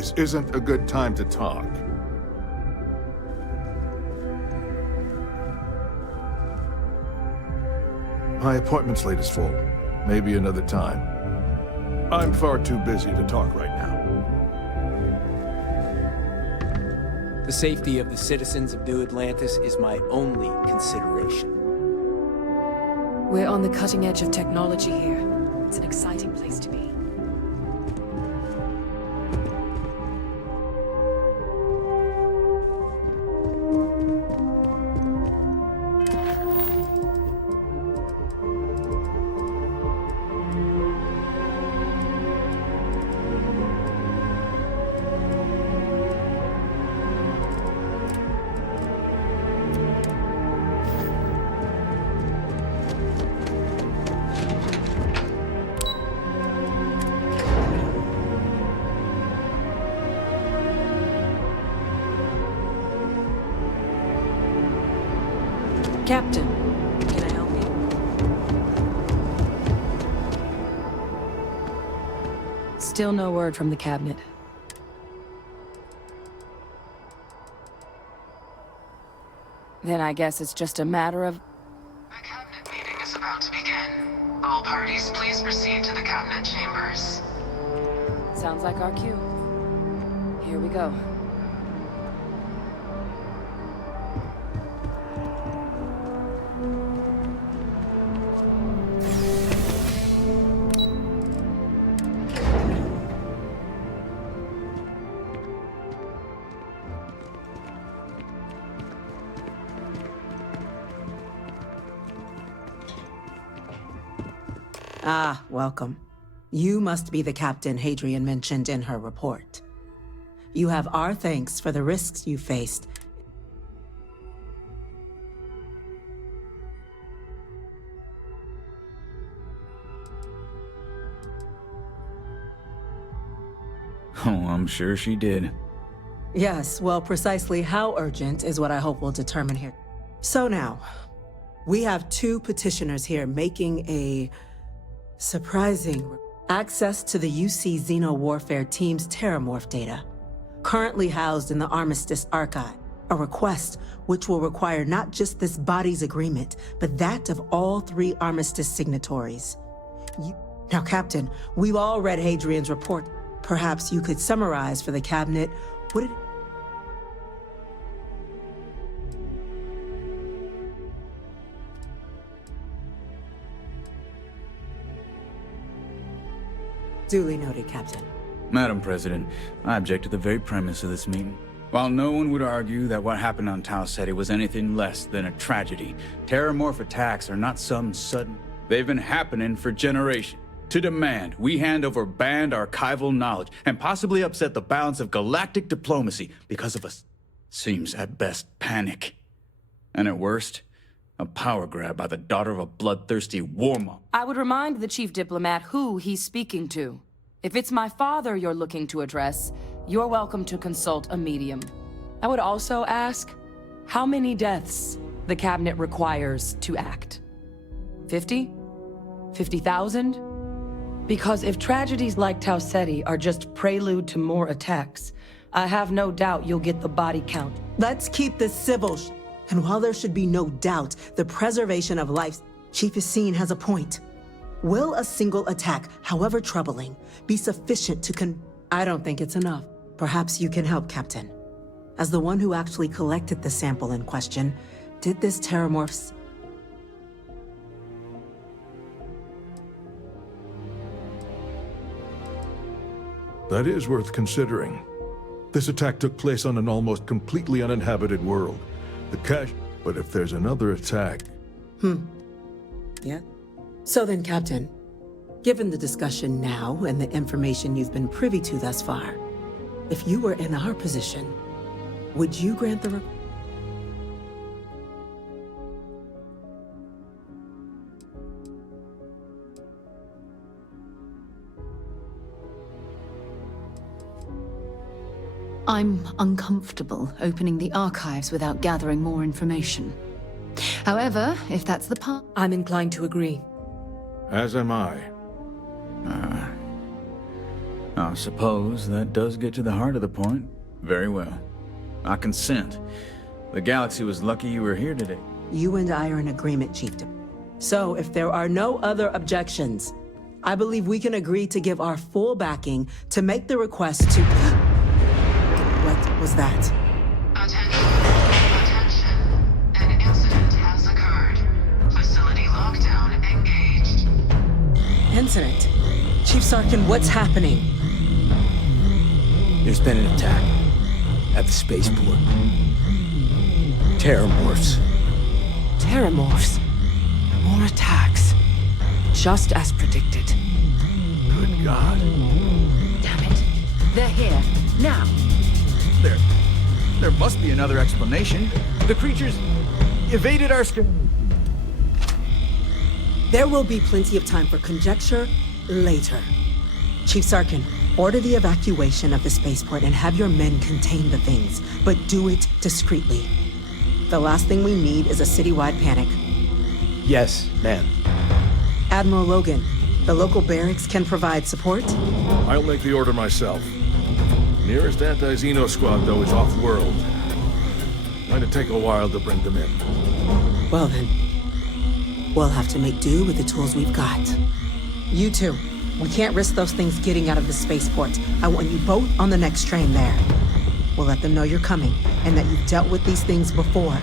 This isn't a good time to talk. My appointment slate is full. Maybe another time. I'm far too busy to talk right now. The safety of the citizens of New Atlantis is my only consideration. We're on the cutting edge of technology here. It's an exciting place to be. Captain, can I help you? Still no word from the cabinet. Then I guess it's just a matter of... The cabinet meeting is about to begin. All parties, please proceed to the cabinet chambers. Sounds like our cue. Here we go. Ah, welcome. You must be the captain Hadrian mentioned in her report. You have our thanks for the risks you faced. Oh, I'm sure she did. Yes, well, precisely how urgent is what I hope we'll determine here. So now, we have two petitioners here making a surprising access to the UC Xeno Warfare Team's Terramorph data, currently housed in the Armistice Archive. A request which will require not just this body's agreement, but that of all three Armistice signatories. Now, Captain, we've all read Hadrian's report. Perhaps you could summarize for the cabinet what it... Duly noted, Captain. Madam President, I object to the very premise of this meeting. While no one would argue that what happened on Tau Ceti was anything less than a tragedy, Terramorph attacks are not some sudden. They've been happening for generations. To demand we hand over banned archival knowledge and possibly upset the balance of galactic diplomacy because of a, seems at best, panic. And at worst, a power grab by the daughter of a bloodthirsty warmonger. I would remind the chief diplomat who he's speaking to. If it's my father you're looking to address, you're welcome to consult a medium. I would also ask how many deaths the cabinet requires to act. 50? 50,000? Because if tragedies like Tau Ceti are just prelude to more attacks, I have no doubt you'll get the body count. Let's keep this civil. And while there should be no doubt the preservation of life, Chief Yassine has a point. Will a single attack, however troubling, be sufficient to I don't think it's enough. Perhaps you can help, Captain. As the one who actually collected the sample in question, did this Terramorph's... That is worth considering. This attack took place on an almost completely uninhabited world. The cache... But if there's another attack... Yeah. So then, Captain, given the discussion now and the information you've been privy to thus far, if you were in our position, would you grant the... I'm uncomfortable opening the archives without gathering more information. However, if that's the part... I'm inclined to agree. As am I. I suppose that does get to the heart of the point. Very well. I consent. The galaxy was lucky you were here today. You and I are in agreement, Chieftain. So, if there are no other objections, I believe we can agree to give our full backing to make the request to... What was that? Attention. Attention. An incident has occurred. Facility lockdown engaged. Incident? Chief Sarkin, what's happening? There's been an attack at the spaceport. Terramorphs. Terramorphs. More attacks. Just as predicted. Good God. Damn it. They're here. Now. There must be another explanation. The creatures evaded our There will be plenty of time for conjecture later. Chief Sarkin, order the evacuation of the spaceport and have your men contain the things, but do it discreetly. The last thing we need is a citywide panic. Yes, ma'am. Admiral Logan, the local barracks can provide support? I'll make the order myself. Nearest anti-Xeno squad, though, is off-world. Going to take a while to bring them in. Well then, we'll have to make do with the tools we've got. You two, we can't risk those things getting out of the spaceport. I want you both on the next train there. We'll let them know you're coming and that you've dealt with these things before.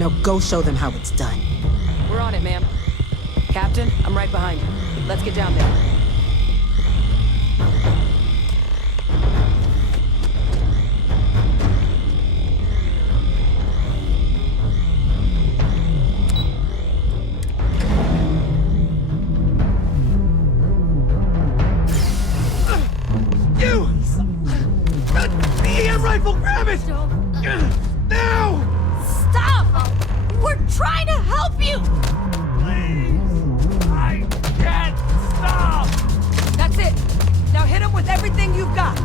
Now go show them how it's done. We're on it, ma'am. Captain, I'm right behind you. Let's get down there. You! The EM rifle, grab it! Now! Stop! We're trying to help you! Please! I can't stop! That's it. Now hit him with everything you've got.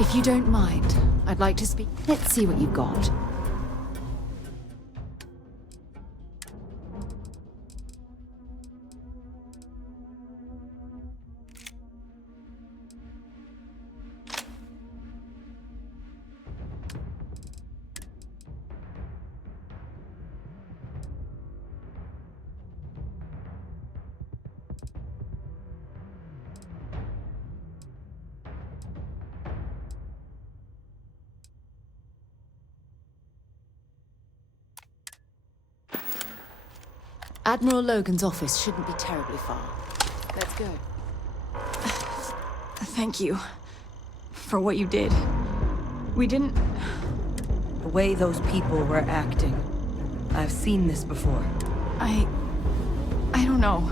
If you don't mind, I'd like to speak. Let's see what you've got. Admiral Logan's office shouldn't be terribly far. Let's go. Thank you for what you did. We didn't... The way those people were acting. I've seen this before. I don't know.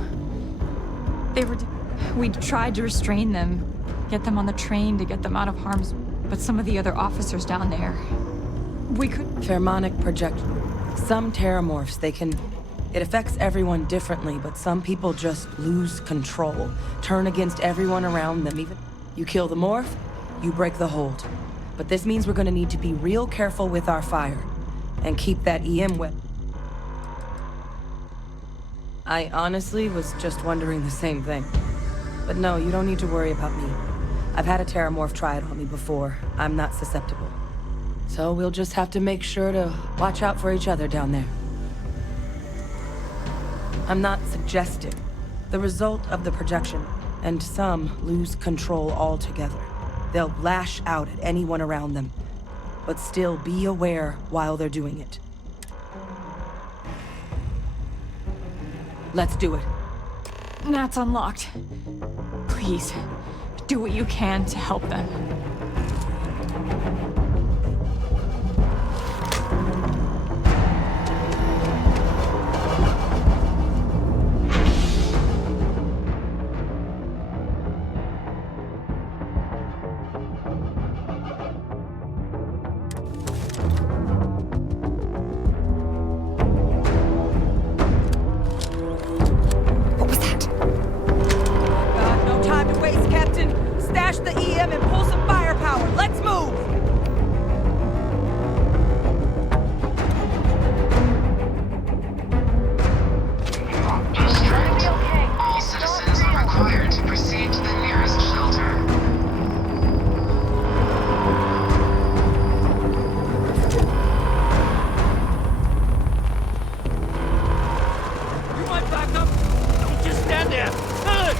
We tried to restrain them, get them on the train to get them out of harm's... But some of the other officers down there... We could... Pheromonic projection. Some terramorphs, they can... It affects everyone differently, but some people just lose control. Turn against everyone around them, even... You kill the morph, you break the hold. But this means we're gonna need to be real careful with our fire. And keep that EM weapon. I honestly was just wondering the same thing. But no, you don't need to worry about me. I've had a terramorph try it on me before. I'm not susceptible. So we'll just have to make sure to watch out for each other down there. I'm not suggesting. The result of the projection, and some lose control altogether. They'll lash out at anyone around them, but still be aware while they're doing it. Let's do it. Nat's unlocked. Please, do what you can to help them. Goddamn! Ugh.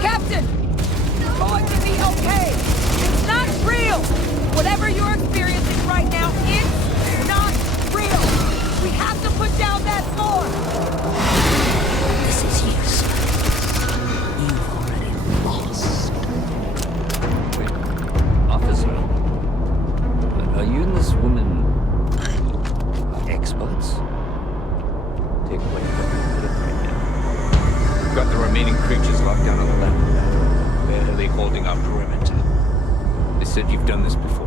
Captain! It's going to be okay! It's not real! Whatever you're experiencing right now, it's not real! We have to put down that floor! This is useless. You've already lost. Wait, officer? Are you and this woman experts? Take what you put it right now. We've got the remaining creatures locked down on the left, barely holding our perimeter. They said you've done this before.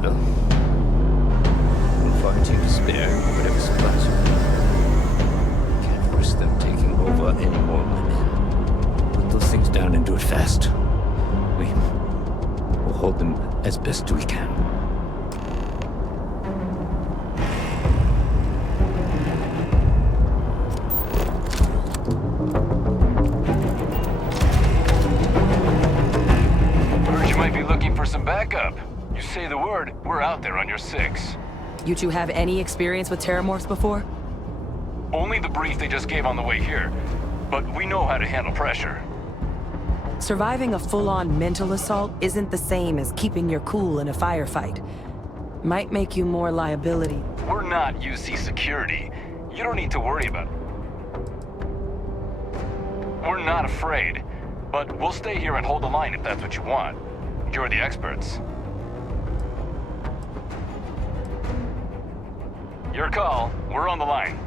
Well, we'll find you to spare whatever supplies you need. Can't risk them taking over any more of my men. Put those things down and do it fast. We'll hold them as best we can. Heard you might be looking for some backup. You say the word, we're out there on your 6. You two have any experience with terramorphs before? Only the brief they just gave on the way here. But we know how to handle pressure. Surviving a full-on mental assault isn't the same as keeping your cool in a firefight. Might make you more liability. We're not UC security. You don't need to worry about it. We're not afraid. But we'll stay here and hold the line if that's what you want. You're the experts. Your call. We're on the line.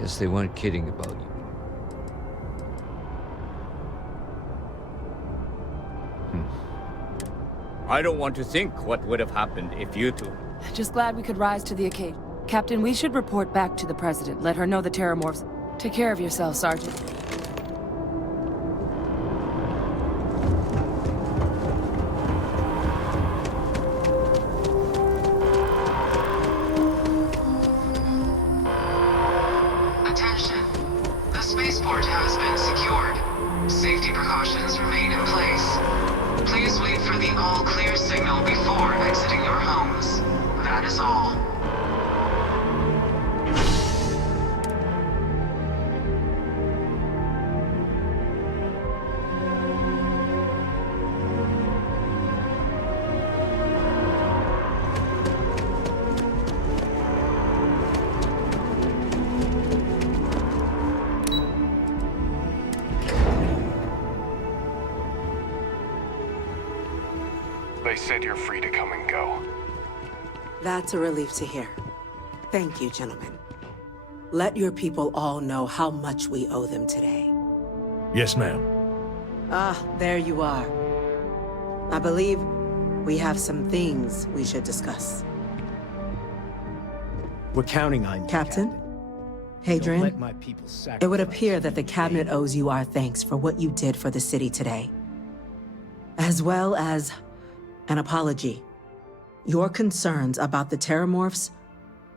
Guess they weren't kidding about you. I don't want to think what would have happened if you two... Just glad we could rise to the occasion. Captain, we should report back to the President. Let her know the Terramorphs. Take care of yourself, Sergeant. Attention. The spaceport has been secured. Safety precautions remain in place. Please wait for the all-clear signal before exiting your homes. That is all. They said you're free to come and go. That's a relief to hear. Thank you, gentlemen. Let your people all know how much we owe them today. Yes, ma'am. Ah, there you are. I believe we have some things we should discuss. We're counting on you, Captain? Don't Hadrian, let my people sacrifice. it would appear that the Cabinet owes you our thanks for what you did for the city today. As well as an apology. Your concerns about the Terramorphs,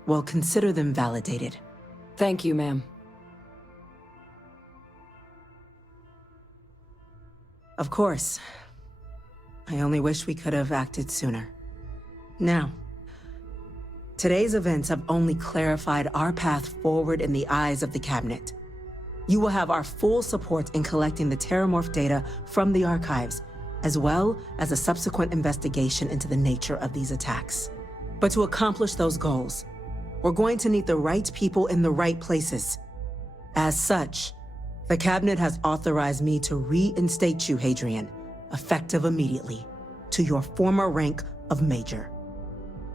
well, consider them validated. Thank you, ma'am. Of course. I only wish we could have acted sooner. Now, today's events have only clarified our path forward in the eyes of the Cabinet. You will have our full support in collecting the Terramorph data from the archives, as well as a subsequent investigation into the nature of these attacks. But to accomplish those goals, we're going to need the right people in the right places. As such, the Cabinet has authorized me to reinstate you, Hadrian, effective immediately, to your former rank of Major.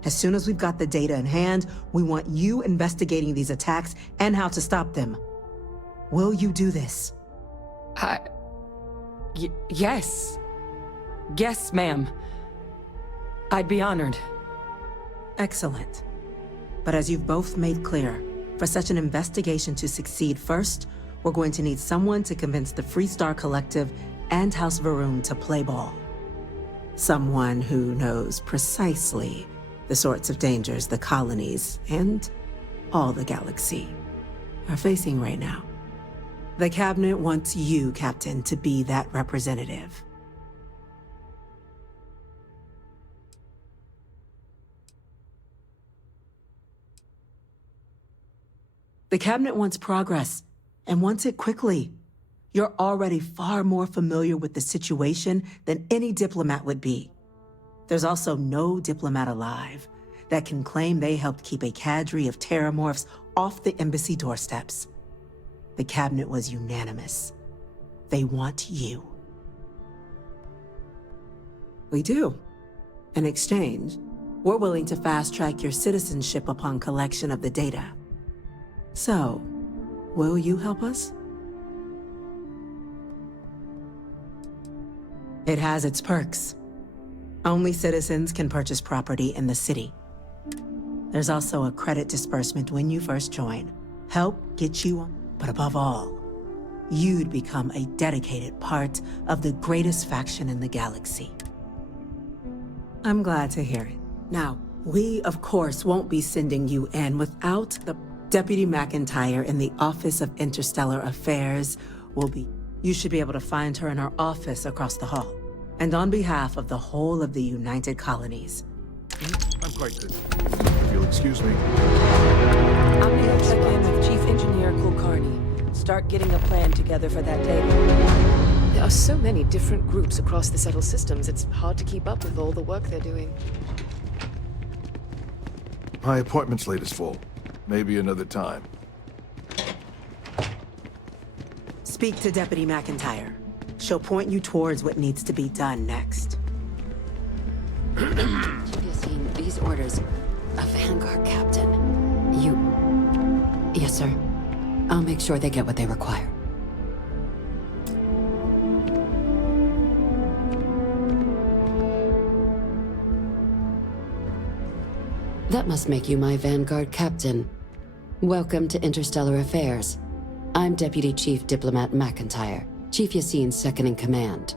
As soon as we've got the data in hand, we want you investigating these attacks and how to stop them. Will you do this? Yes. Yes, ma'am. I'd be honored. Excellent. But as you've both made clear, for such an investigation to succeed, first, we're going to need someone to convince the Freestar Collective and House Varun to play ball. Someone who knows precisely the sorts of dangers the colonies and all the galaxy are facing right now. The Cabinet wants you, Captain, to be that representative. The Cabinet wants progress, and wants it quickly. You're already far more familiar with the situation than any diplomat would be. There's also no diplomat alive that can claim they helped keep a cadre of Terramorphs off the embassy doorsteps. The Cabinet was unanimous. They want you. We do. In exchange, we're willing to fast-track your citizenship upon collection of the data. So, will you help us? It has its perks. Only citizens can purchase property in the city. There's also a credit disbursement when you first join. Help get you on, but above all, you'd become a dedicated part of the greatest faction in the galaxy. I'm glad to hear it. Now, we, of course, won't be sending you in without the Deputy McIntyre in the Office of Interstellar Affairs will be. You should be able to find her in her office across the hall. And on behalf of the whole of the United Colonies. I'm quite good. If you'll excuse me. I'm gonna check in with Chief Engineer Kulkarni. Start getting a plan together for that data. There are so many different groups across the settled systems, it's hard to keep up with all the work they're doing. My appointment slate is full. Maybe another time. Speak to Deputy McIntyre. She'll point you towards what needs to be done next. Seeing these orders. A Vanguard captain. You... Yes, sir. I'll make sure they get what they require. That must make you my Vanguard captain. Welcome to Interstellar Affairs. I'm Deputy Chief Diplomat McIntyre, Chief Yassine's second-in-command.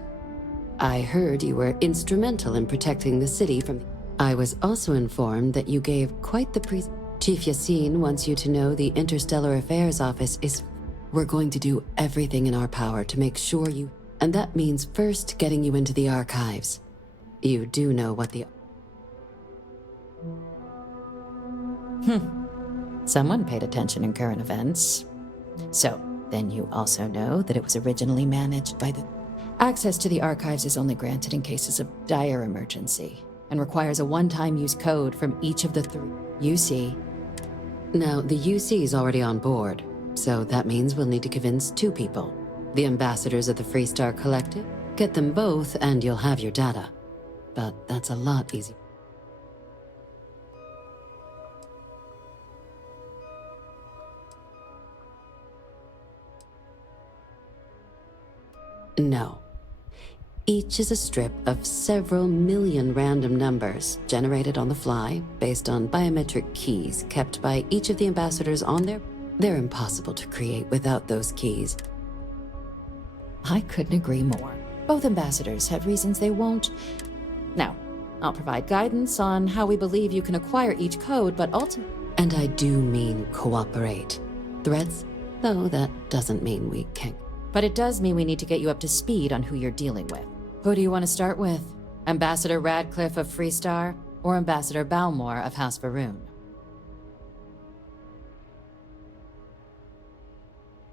I heard you were instrumental in protecting the city from... I was also informed that you gave quite the Chief Yassine wants you to know the Interstellar Affairs Office is... We're going to do everything in our power to make sure you... And that means first getting you into the archives. You do know what the... Someone paid attention in current events. So, then you also know that it was originally managed by the... Access to the archives is only granted in cases of dire emergency, and requires a one-time use code from each of the three UC. Now, the UC is already on board, so that means we'll need to convince 2 people. The ambassadors of the Freestar Collective. Get them both and you'll have your data. But that's a lot easier. No. Each is a strip of several million random numbers generated on the fly based on biometric keys kept by each of the ambassadors on their... They're impossible to create without those keys. I couldn't agree more. Both ambassadors have reasons they won't. Now, I'll provide guidance on how we believe you can acquire each code, but ultimately... And I do mean cooperate. Threats? Though that doesn't mean we can't. But it does mean we need to get you up to speed on who you're dealing with. Who do you want to start with? Ambassador Radcliffe of Freestar, or Ambassador Balmore of House Varun?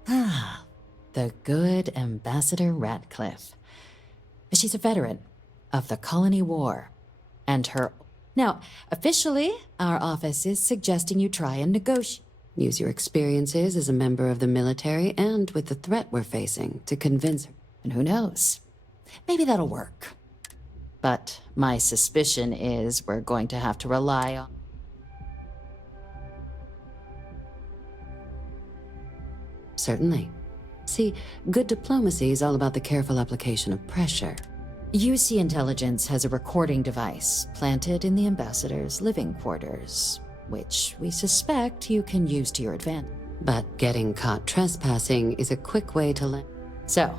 Ah, the good Ambassador Radcliffe. She's a veteran of the Colony War, and her... Now, officially, our office is suggesting you try and negotiate. Use your experiences as a member of the military and with the threat we're facing to convince her. And who knows? Maybe that'll work. But my suspicion is we're going to have to rely on... Certainly. See, good diplomacy is all about the careful application of pressure. UC Intelligence has a recording device planted in the ambassador's living quarters, which we suspect you can use to your advantage. But getting caught trespassing is a quick way to So,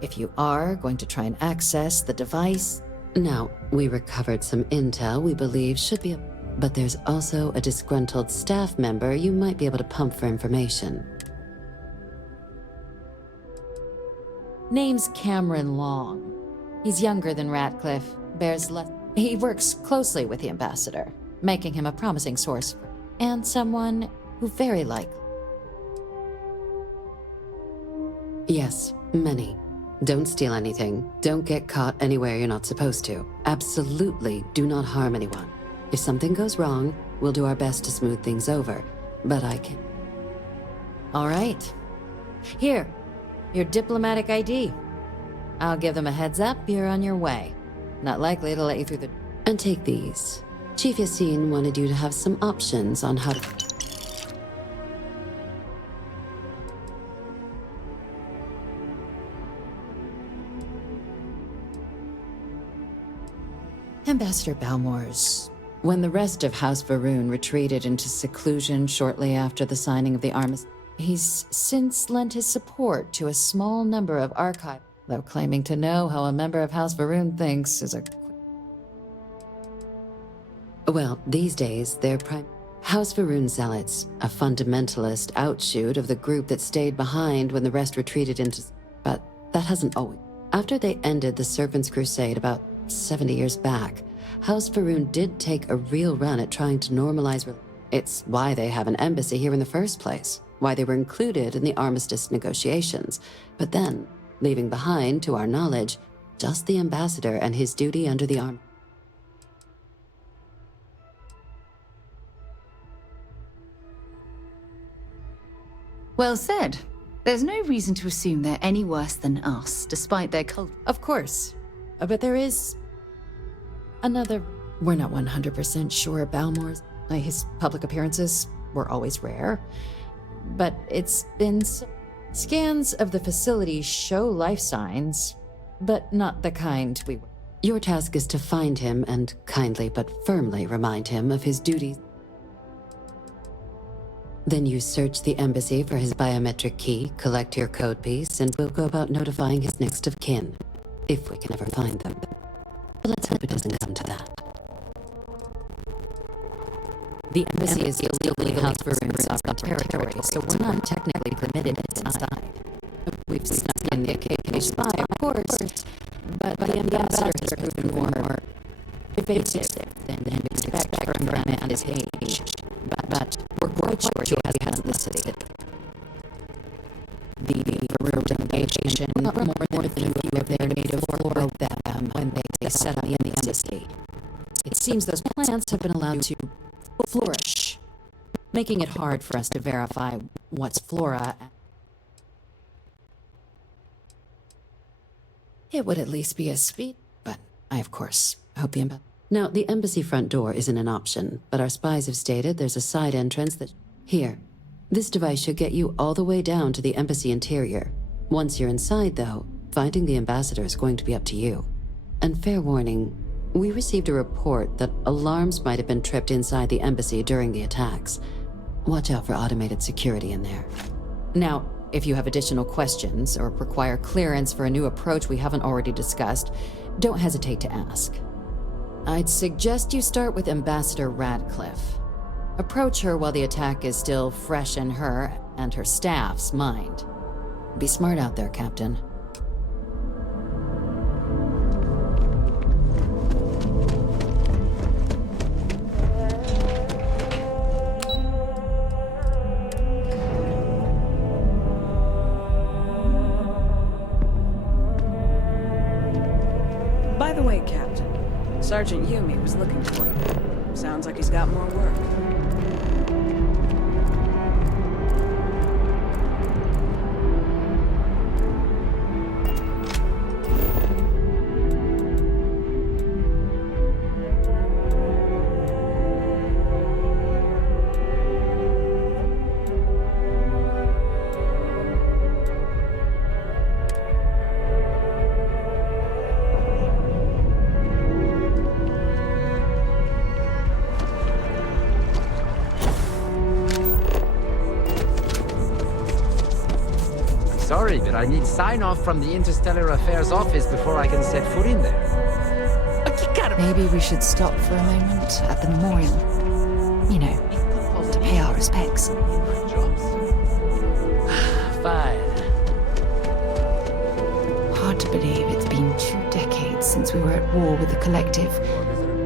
if you are going to try and access the device... Now, we recovered some intel we believe should be... But there's also a disgruntled staff member you might be able to pump for information. Name's Cameron Long. He's younger than Radcliffe, bears less... He works closely with the ambassador, making him a promising source and someone who very likely... Yes, many. Don't steal anything. Don't get caught anywhere you're not supposed to. Absolutely do not harm anyone. If something goes wrong, we'll do our best to smooth things over, but I can... All right. Here, your diplomatic ID. I'll give them a heads up, you're on your way. Not likely to let you through the... And take these. Chief Yassine wanted you to have some options on how to... Ambassador Balmore's... When the rest of House Varun retreated into seclusion shortly after the signing of the armistice, he's since lent his support to a small number of archives, though claiming to know how a member of House Varun thinks is a... Well, these days, they're House Varun Zealots, a fundamentalist outshoot of the group that stayed behind when the rest retreated into... But that hasn't always... After they ended the Serpent's Crusade about 70 years back, House Varun did take a real run at trying to normalize... It's why they have an embassy here in the first place, why they were included in the armistice negotiations. But then, leaving behind, to our knowledge, just the ambassador and his duty under the arm... Well said. There's no reason to assume they're any worse than us, despite their cult. Of course. But there is... another... We're not 100% sure Balmore's... His public appearances were always rare. but it's been... Scans of the facility show life signs, but not the kind we... Your task is to find him and kindly but firmly remind him of his duties. Then you search the embassy for his biometric key, collect your code piece, and we'll go about notifying his next of kin, if we can ever find them. But let's hope it doesn't come to that. The embassy is illegally house for sovereign territory, so we're not technically permitted inside. We've snuck in the occasional spy, of course, but the ambassador has proven more evasive than you'd expect from a man his age. But we're quite sure he has the city. The Farouk delegation, more than a few of their native flora when they set up in the embassy. It seems those plants have been allowed to flourish, making it hard for us to verify what's flora. It would at least be a speed, but I, of course, hope the embassy... Now, the embassy front door isn't an option, but our spies have stated there's a side entrance that... Here. This device should get you all the way down to the embassy interior. Once you're inside, though, finding the ambassador is going to be up to you. And fair warning, we received a report that alarms might have been tripped inside the embassy during the attacks. Watch out for automated security in there. Now, if you have additional questions or require clearance for a new approach we haven't already discussed, don't hesitate to ask. I'd suggest you start with Ambassador Radcliffe. Approach her while the attack is still fresh in her and her staff's mind. Be smart out there, Captain. By the way, Captain, Sergeant Yumi was looking for you. Sounds like he's got more work. Sorry, but I need sign-off from the Interstellar Affairs office before I can set foot in there. Maybe we should stop for a moment at the memorial. You know, to pay our respects. Fine. Hard to believe it's been 2 decades since we were at war with the Collective,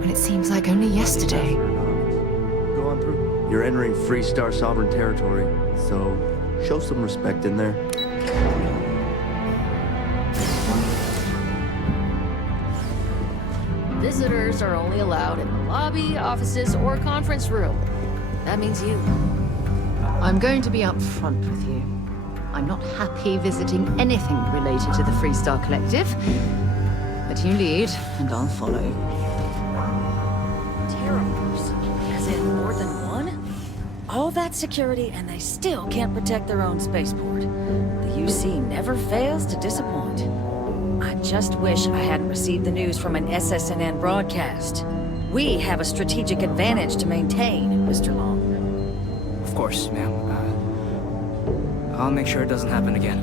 when it seems like only yesterday. Go on through. You're entering Freestar sovereign territory, so show some respect in there. Visitors are only allowed in the lobby, offices, or conference room. That means you. I'm going to be upfront with you. I'm not happy visiting anything related to the Freestar Collective. But you lead, and I'll follow. Terrors? As in more than one? All that security, and they still can't protect their own spaceport. The UC never fails to disappoint. I just wish I hadn't received the news from an SSNN broadcast. We have a strategic advantage to maintain, Mr. Long. Of course, ma'am. I'll make sure it doesn't happen again.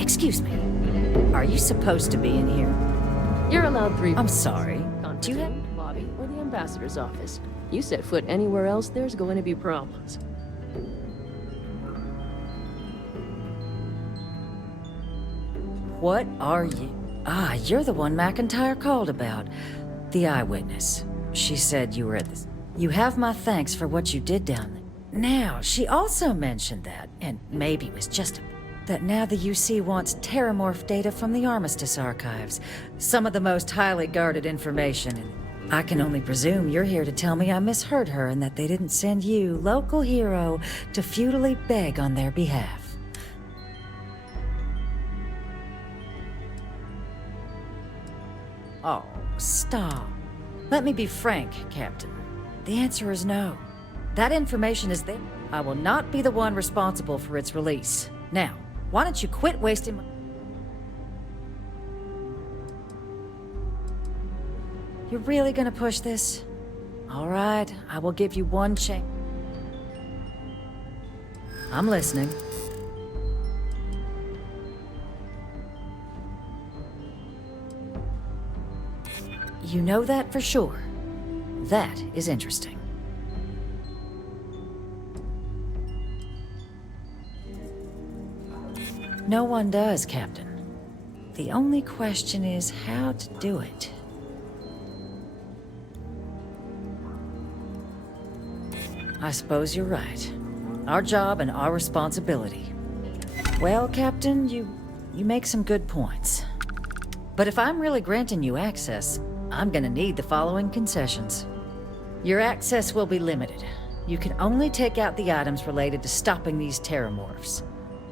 Excuse me. Are you supposed to be in here? You're allowed 3. I'm sorry. Do you have lobby or the ambassador's office? You set foot anywhere else, there's going to be problems. What are you? Ah, you're the one McIntyre called about. The eyewitness. She said you were at this. You have my thanks for what you did down there. Now, she also mentioned that, and maybe it was just that now the UC wants terramorph data from the Armistice archives. Some of the most highly guarded information, and I can only presume you're here to tell me I misheard her and that they didn't send you, local hero, to futilely beg on their behalf. Oh, stop. Let me be frank, Captain. The answer is no. That information is there. I will not be the one responsible for its release. Now, why don't you quit wasting my... You're really gonna push this? All right, I will give you one chance. I'm listening. You know that for sure. That is interesting. No one does, Captain. The only question is how to do it. I suppose you're right. Our job and our responsibility. Well, Captain, you make some good points. But if I'm really granting you access, I'm gonna need the following concessions. Your access will be limited. You can only take out the items related to stopping these terramorphs.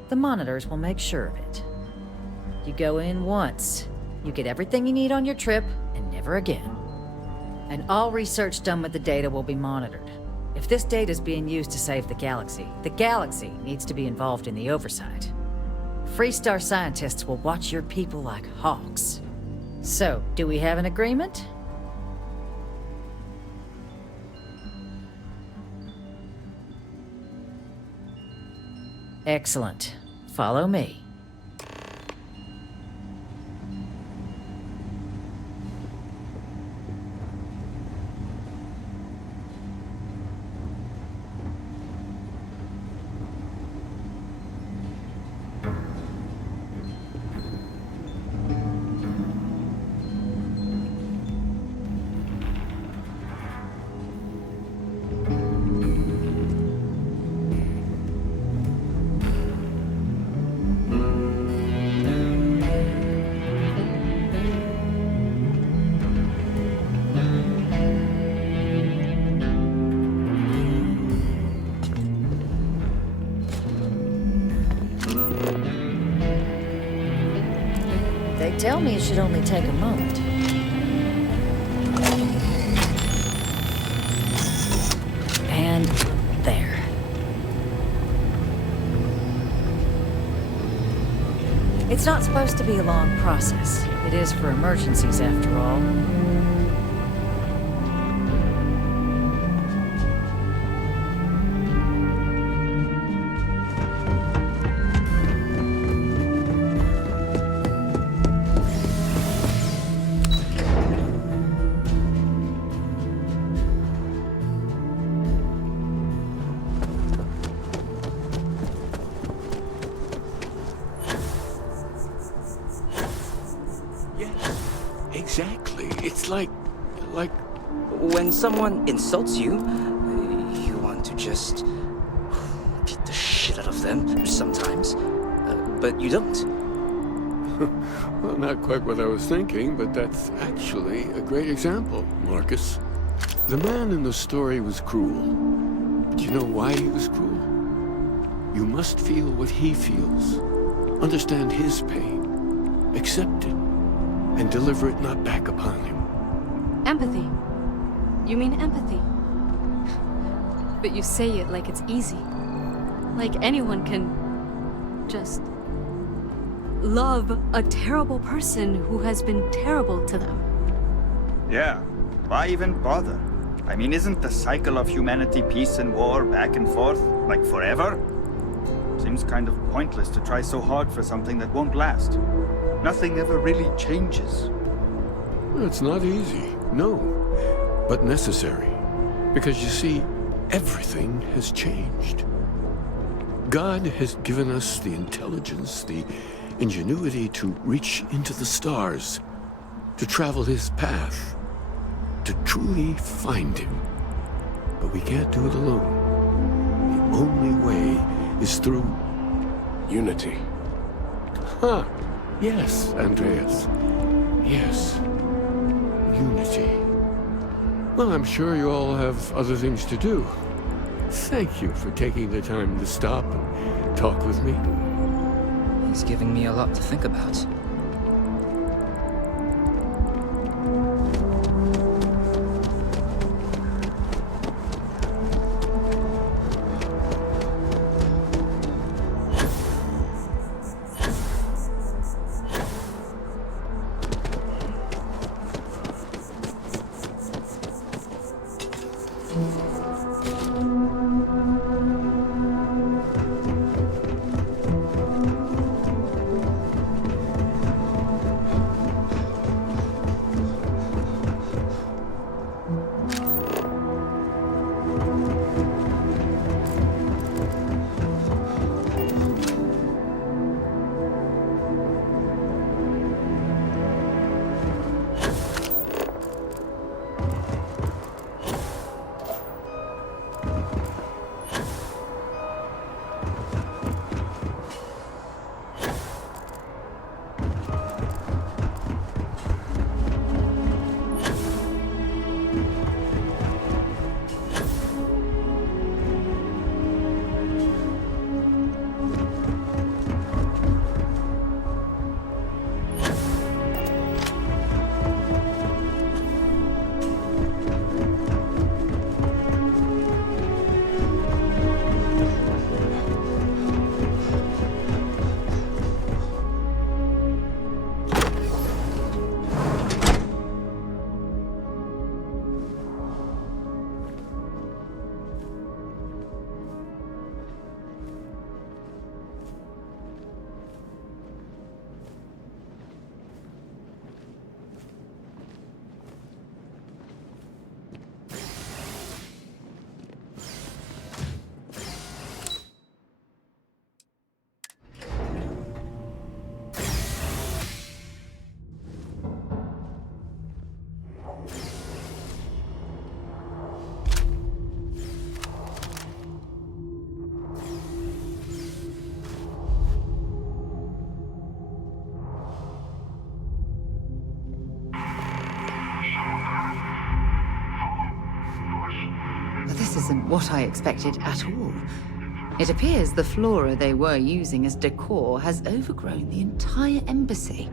The monitors will make sure of it. You go in once, you get everything you need on your trip, and never again. And all research done with the data will be monitored. If this data is being used to save the galaxy needs to be involved in the oversight. Freestar scientists will watch your people like hawks. So, do we have an agreement? Excellent. Follow me. They tell me it should only take a moment. And there. It's not supposed to be a long process. It is for emergencies, after all. Exactly. It's like... When someone insults you, you want to just beat the shit out of them sometimes, but you don't. Well, not quite what I was thinking, but that's actually a great example, Marcus. The man in the story was cruel. Do you know why he was cruel? You must feel what he feels. Understand his pain. Accept it. And deliver it not back upon him. Empathy. You mean empathy? But you say it like it's easy. Like anyone can just love a terrible person who has been terrible to them. Yeah, why even bother? I mean, isn't the cycle of humanity peace and war back and forth, like forever? Seems kind of pointless to try so hard for something that won't last. Nothing ever really changes. It's not easy, no, but necessary. Because you see, everything has changed. God has given us the intelligence, the ingenuity to reach into the stars, to travel his path, to truly find him. But we can't do it alone. The only way is through unity. Huh. Yes, Andreas. Yes. Unity. Well, I'm sure you all have other things to do. Thank you for taking the time to stop and talk with me. He's giving me a lot to think about. isn't what I expected at all. It appears the flora they were using as decor has overgrown the entire embassy.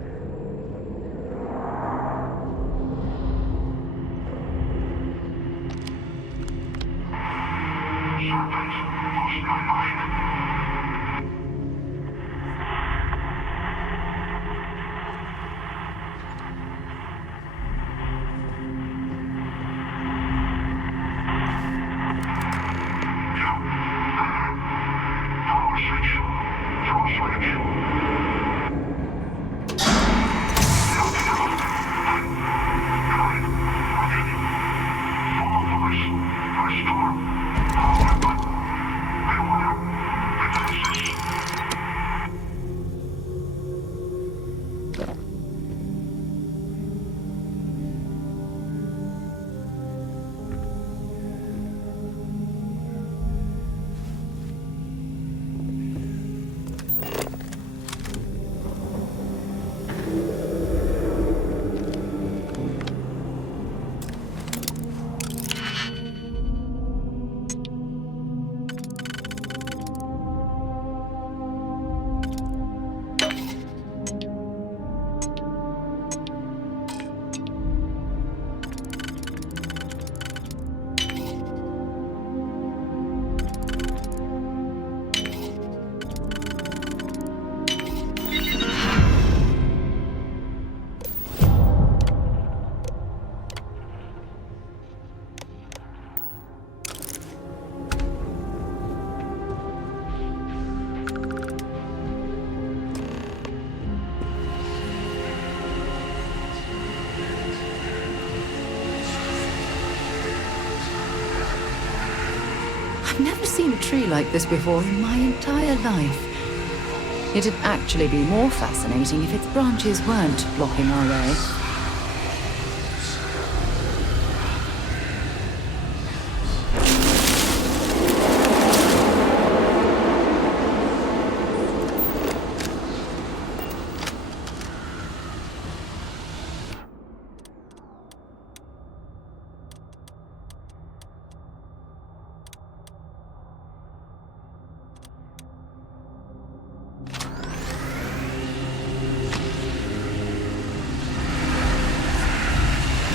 I've never seen a tree like this before in my entire life. It'd actually be more fascinating if its branches weren't blocking our way.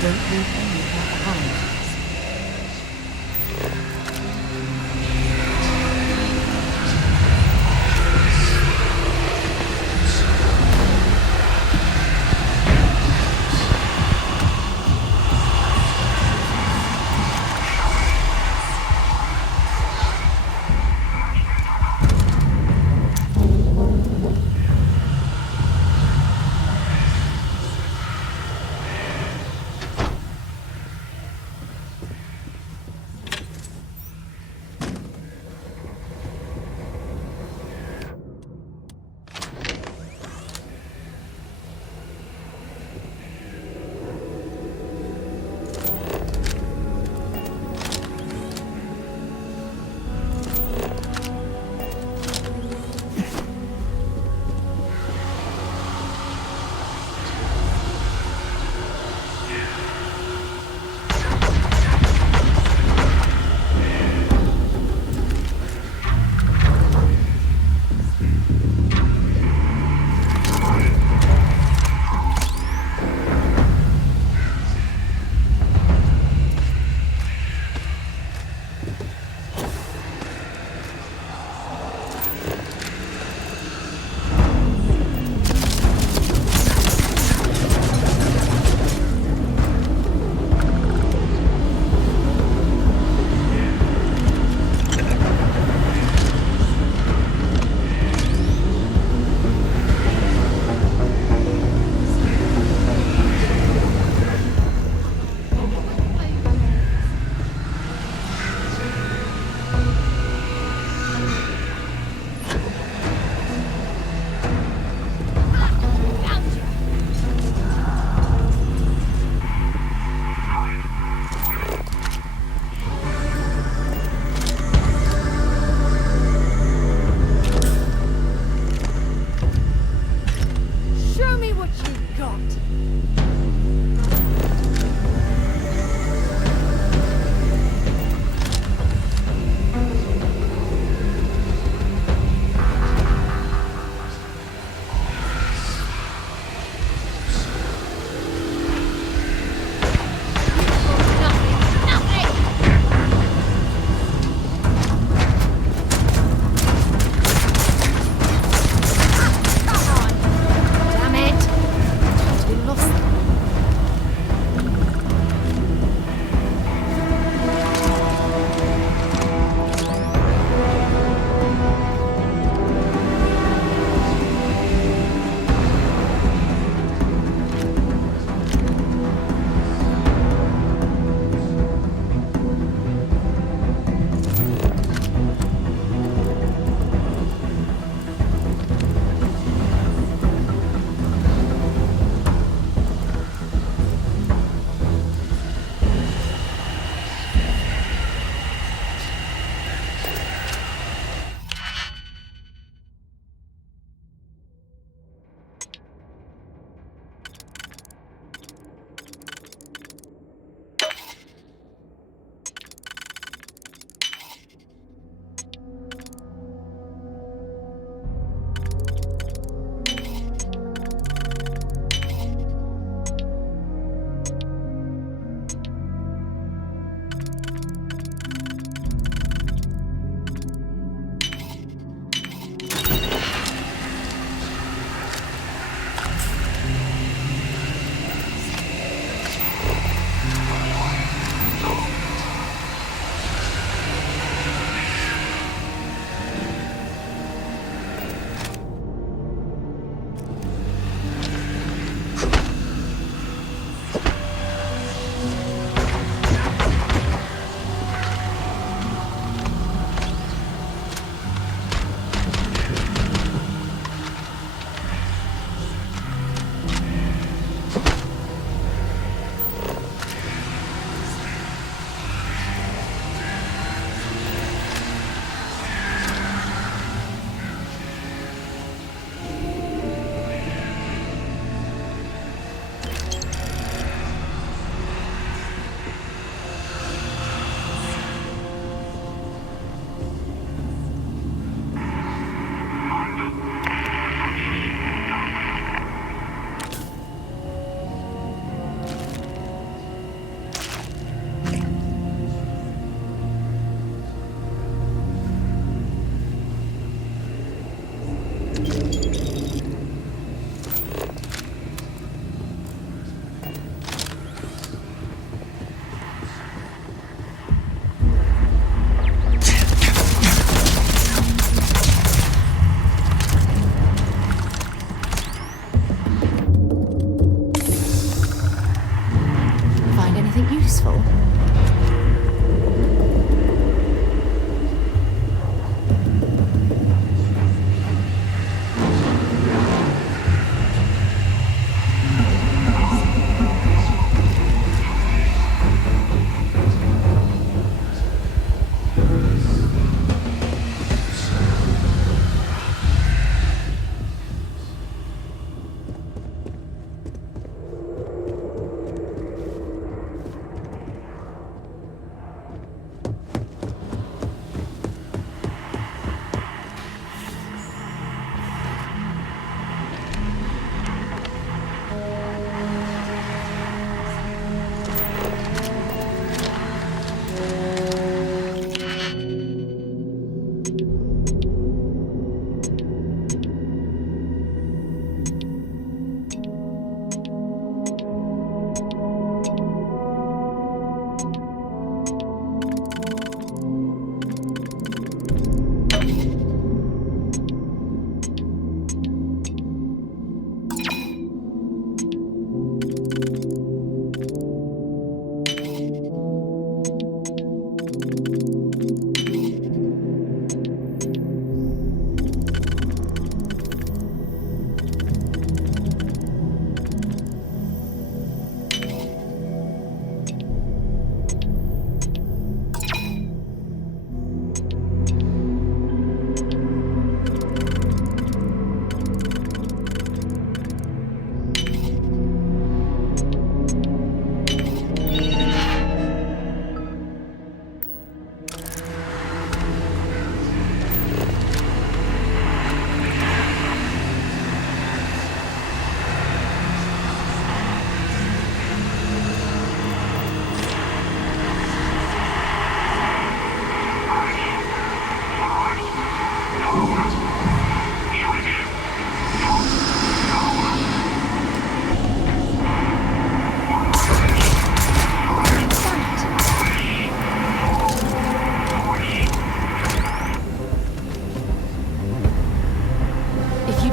Don't leave any of that behind.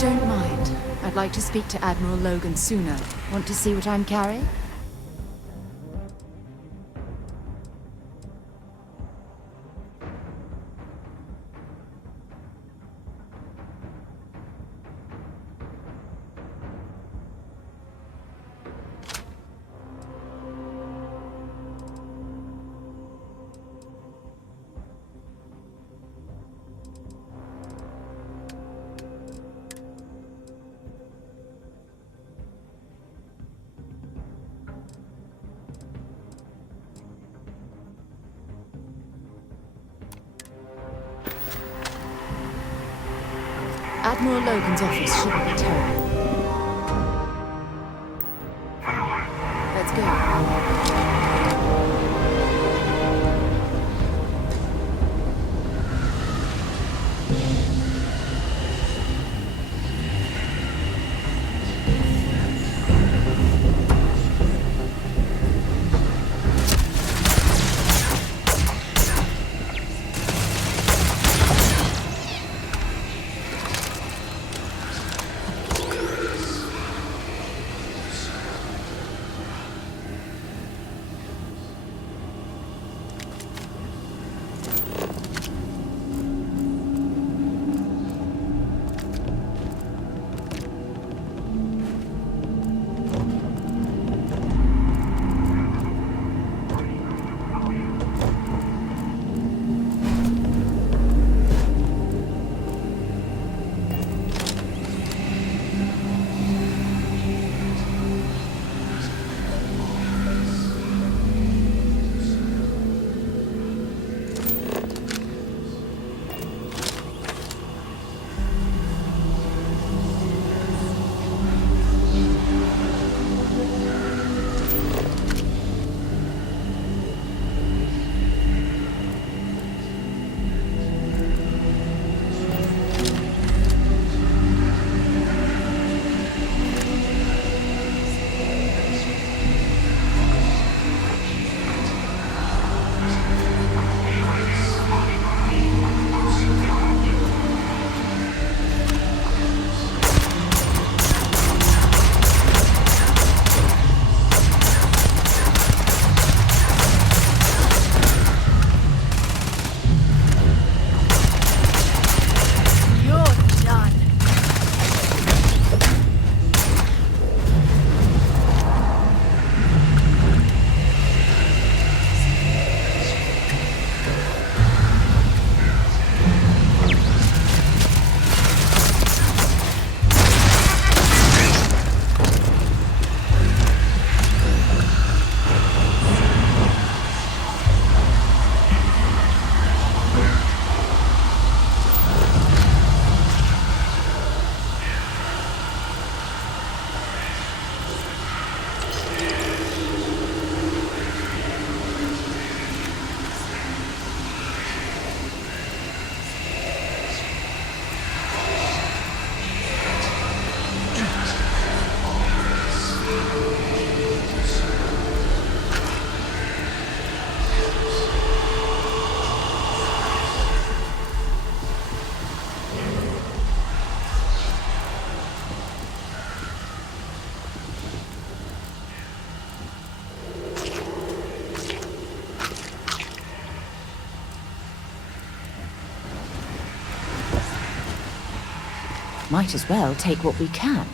don't mind, I'd like to speak to Admiral Logan sooner. Want to see what I'm carrying? Admiral Logan's office shouldn't be terrible. Let's go. Might as well take what we can.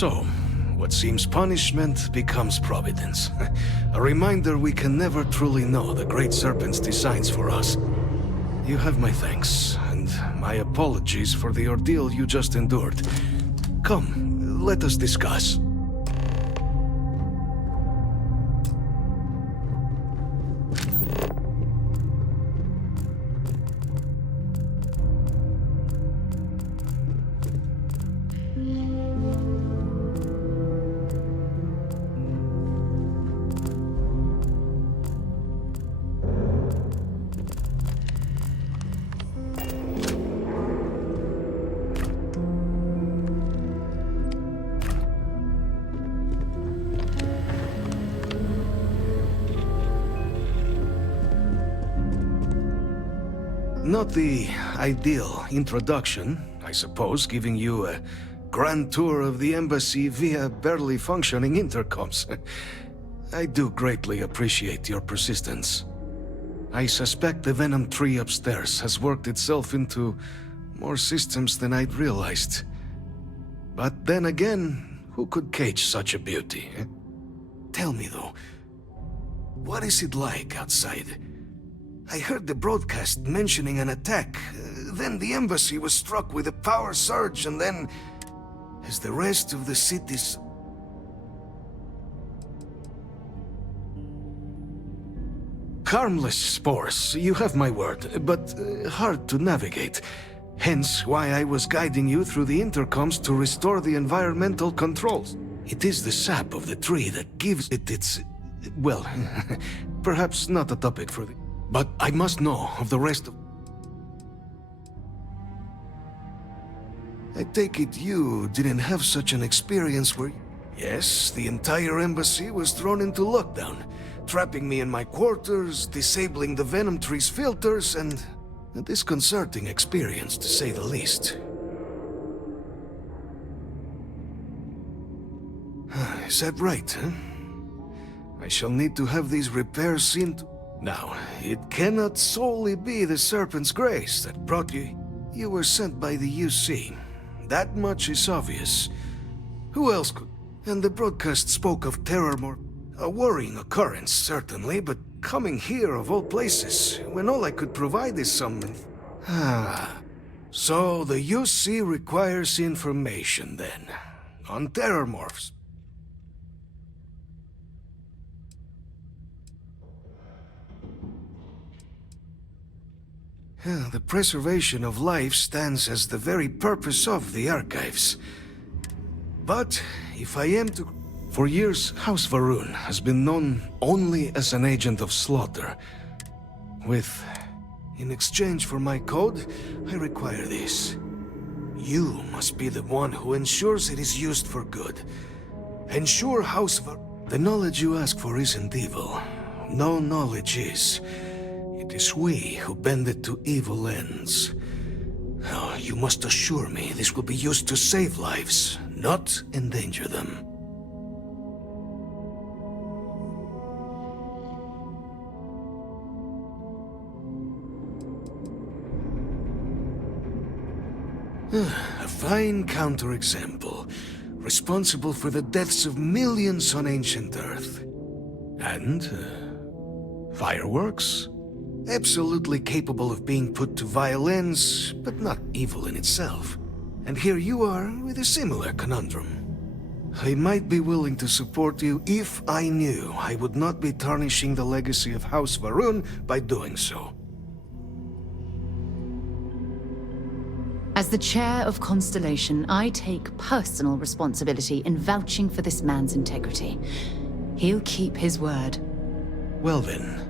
So, what seems punishment becomes providence. A reminder we can never truly know the Great Serpent's designs for us. You have my thanks, and my apologies for the ordeal you just endured. Come, let us discuss. Not the ideal introduction, I suppose, giving you a grand tour of the embassy via barely functioning intercoms. I do greatly appreciate your persistence. I suspect the Venom tree upstairs has worked itself into more systems than I'd realized. But then again, who could cage such a beauty? Tell me though, what is it like outside? I heard the broadcast mentioning an attack. Then the embassy was struck with a power surge, and then, as the rest of the city's... Harmless spores, you have my word, but hard to navigate. Hence why I was guiding you through the intercoms to restore the environmental controls. It is the sap of the tree that gives it its... well, perhaps not a topic for the... But I must know of the rest of... I take it you didn't have such an experience where... Yes, the entire embassy was thrown into lockdown, trapping me in my quarters, disabling the Venom tree's filters, and a disconcerting experience, to say the least. Is that right, huh? I shall need to have these repairs seen to... Now, it cannot solely be the Serpent's grace that brought you... You were sent by the UC. That much is obvious. Who else could... And the broadcast spoke of terror more... A worrying occurrence, certainly, but coming here of all places, when all I could provide is some... So the UC requires information, then. On terror morphs. The preservation of life stands as the very purpose of the archives. But, if I am to... For years, House Varun has been known only as an agent of slaughter. In exchange for my code, I require this. You must be the one who ensures it is used for good. Ensure House Varun... The knowledge you ask for isn't evil. No knowledge is. It is we who bend it to evil ends. Oh, you must assure me this will be used to save lives, not endanger them. A fine counterexample, responsible for the deaths of millions on ancient Earth. And, fireworks? Absolutely capable of being put to violence, but not evil in itself. And here you are with a similar conundrum. I might be willing to support you if I knew I would not be tarnishing the legacy of House Varun by doing so. As the chair of Constellation, I take personal responsibility in vouching for this man's integrity. He'll keep his word. Well then,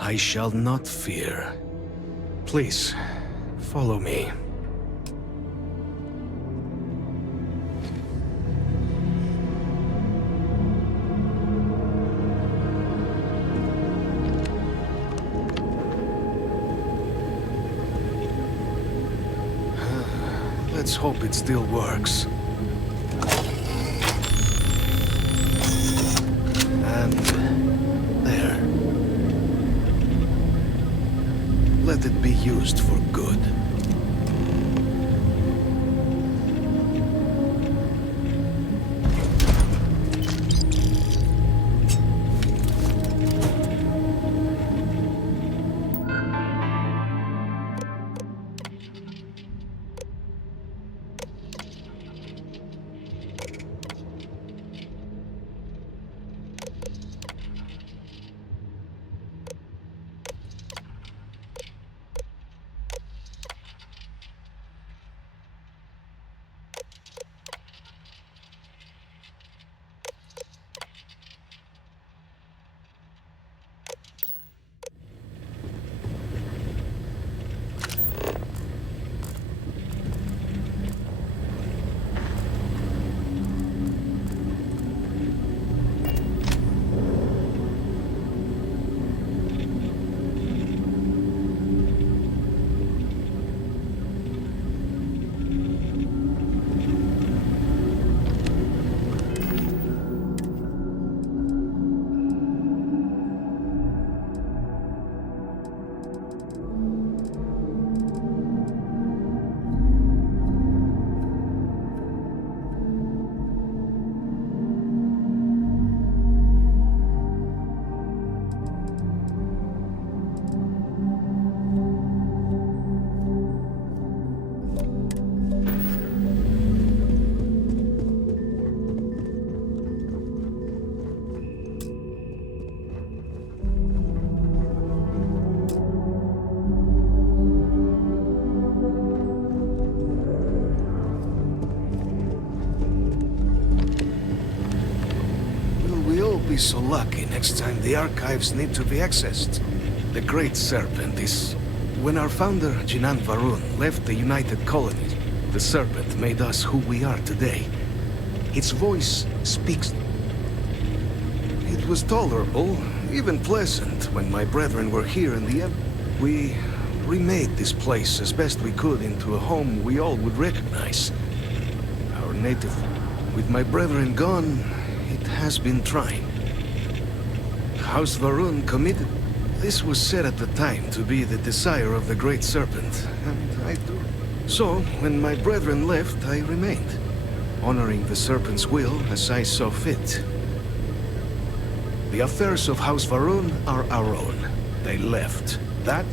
I shall not fear. Please, follow me. Let's hope it still works. And there. Let it be used for good. be so lucky next time the archives need to be accessed. The Great Serpent is... When our founder, Jinan Varun, left the United Colonies, the Serpent made us who we are today. Its voice speaks... It was tolerable, even pleasant, when my brethren were here in the... We remade this place as best we could into a home we all would recognize. Our native... With my brethren gone, it has been trying. House Varun committed... This was said at the time to be the desire of the Great Serpent, and I do. So, when my brethren left, I remained, honoring the Serpent's will as I saw fit. The affairs of House Varun are our own. They left. That...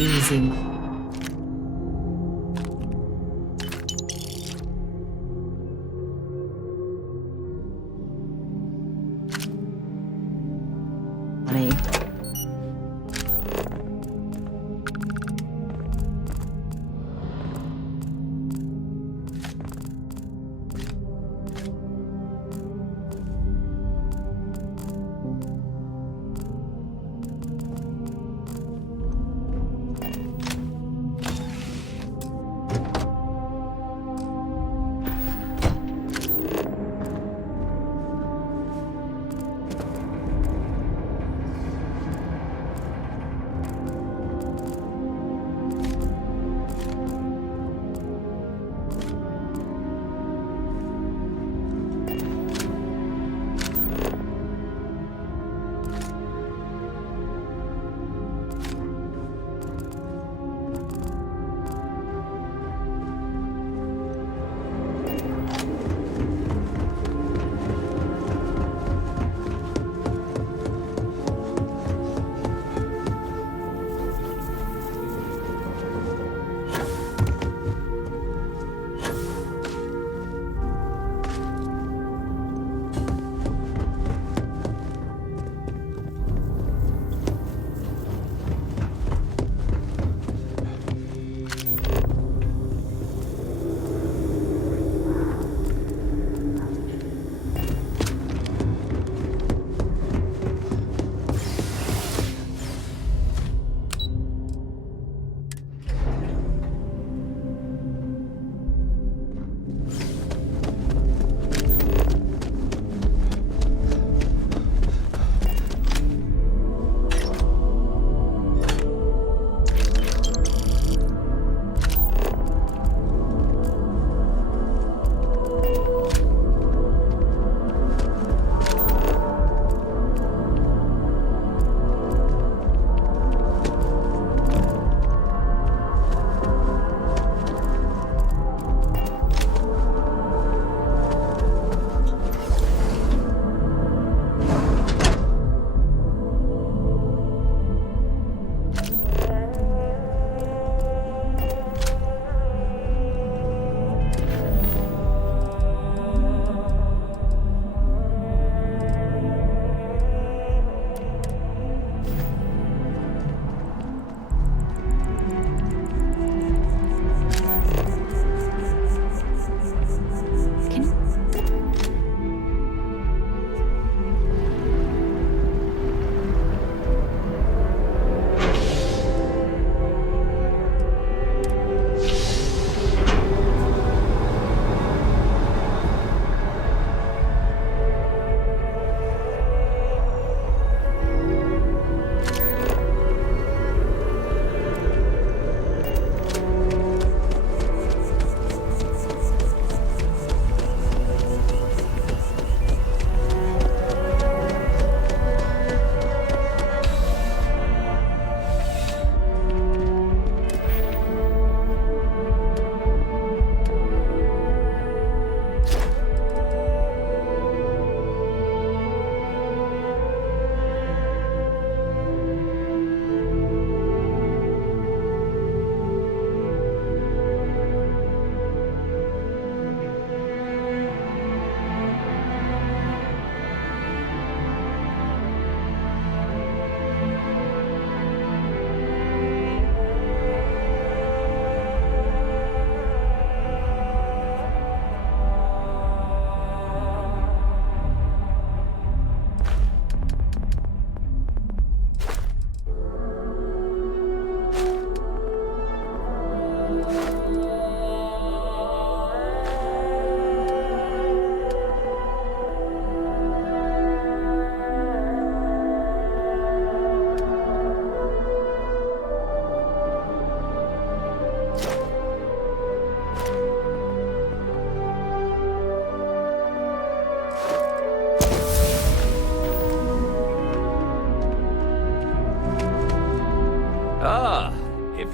Easy. Honey.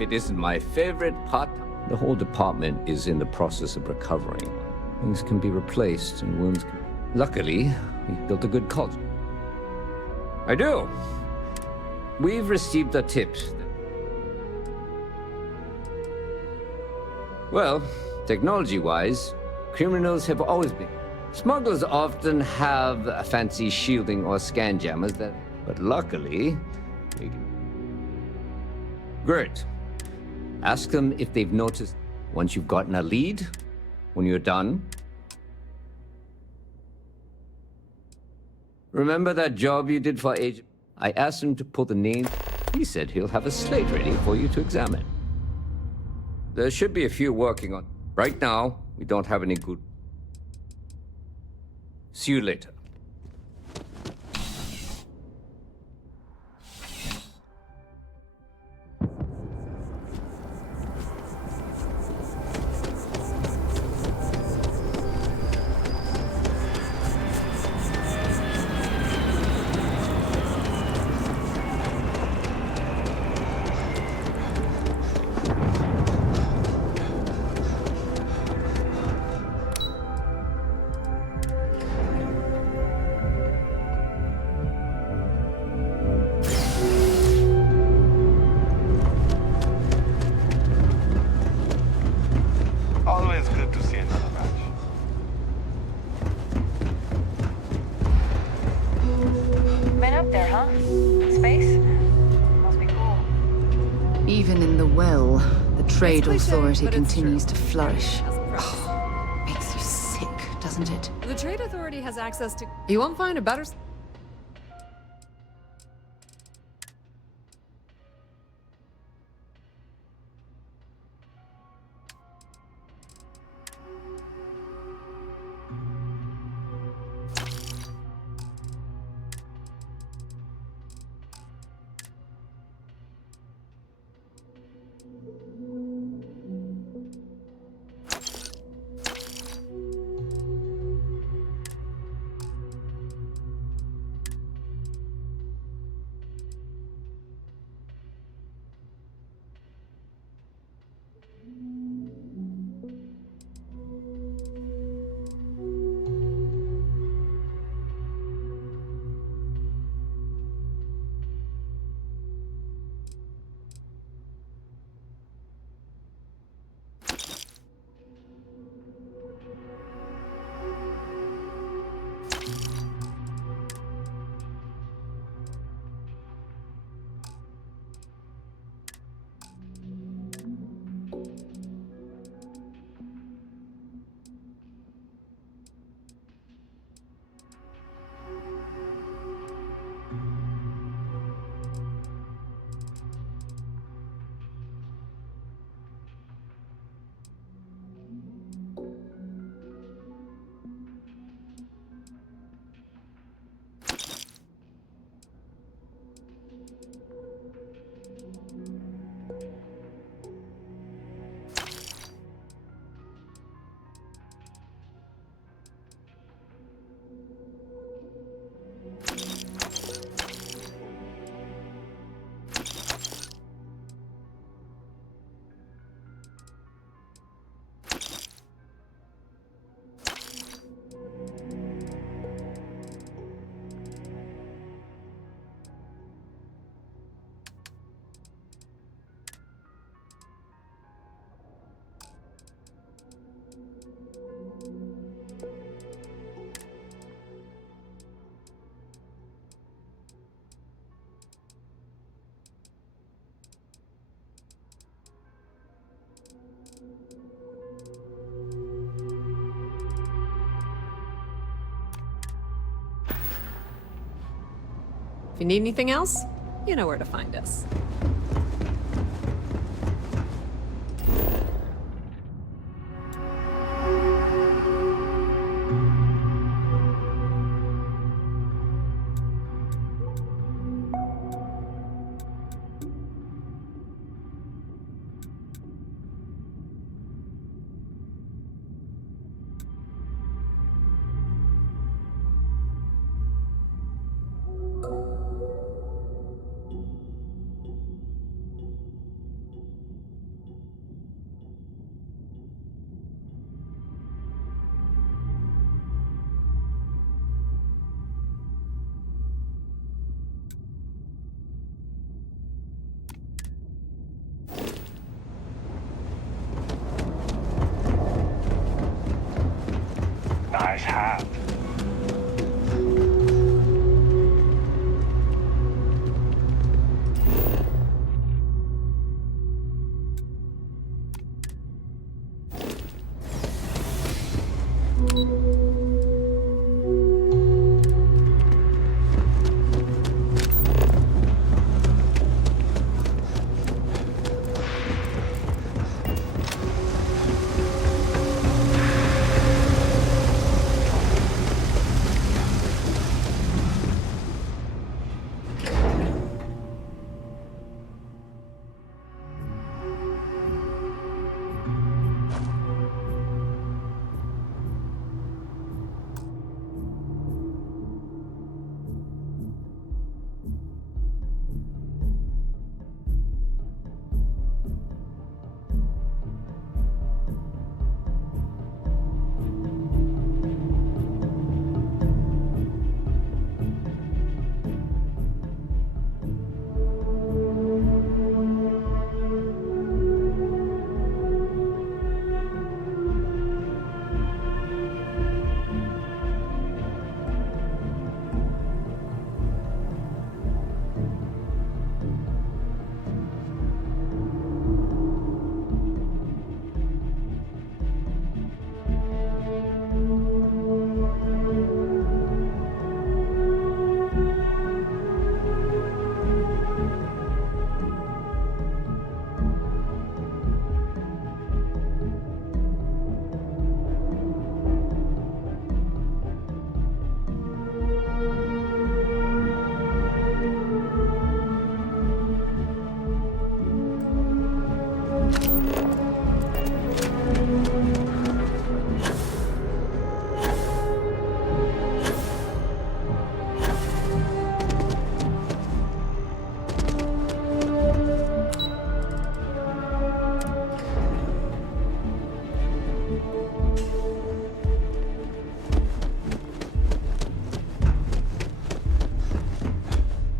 it isn't my favorite part. The whole department is in the process of recovering. Things can be replaced and wounds can... Luckily, we've built a good culture. I do. We've received the tips. Well, technology-wise, criminals have always been. Smugglers often have a fancy shielding or scan jammers that... But luckily, we can... Great. Ask them if they've noticed once you've gotten a lead, when you're done. Remember that job you did for Agent? I asked him to pull the name. He said he'll have a slate ready for you to examine. There should be a few working on. Right now, we don't have any good. See you later. Always good to see another match. Been up there, huh? Space? Must be cool. Even in the well, the trade It's cliche, authority but it's continues true. to flourish. Oh, Makes you sick, doesn't it? the trade authority has access to. You won't find a better. If you need anything else, you know where to find us. that.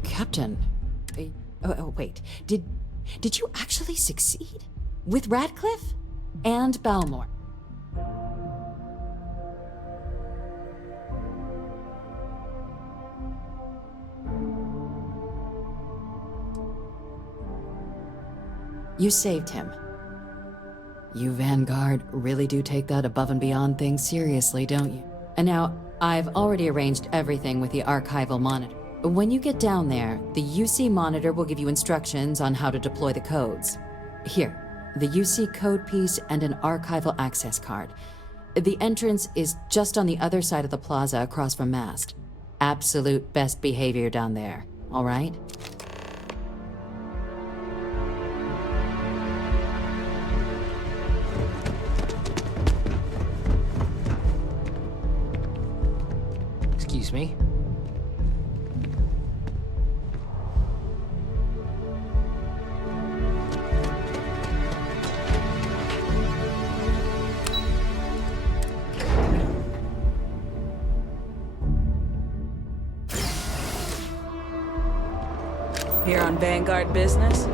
Captain. Wait. Did you actually succeed? With Radcliffe? And Balmore? You saved him. You Vanguard really do take that above and beyond thing seriously, don't you? And now, I've already arranged everything with the archival monitor. When you get down there, the UC monitor will give you instructions on how to deploy the codes. Here, the UC code piece and an archival access card. The entrance is just on the other side of the plaza across from Mast. Absolute best behavior down there, all right? Excuse me? Here on Vanguard business?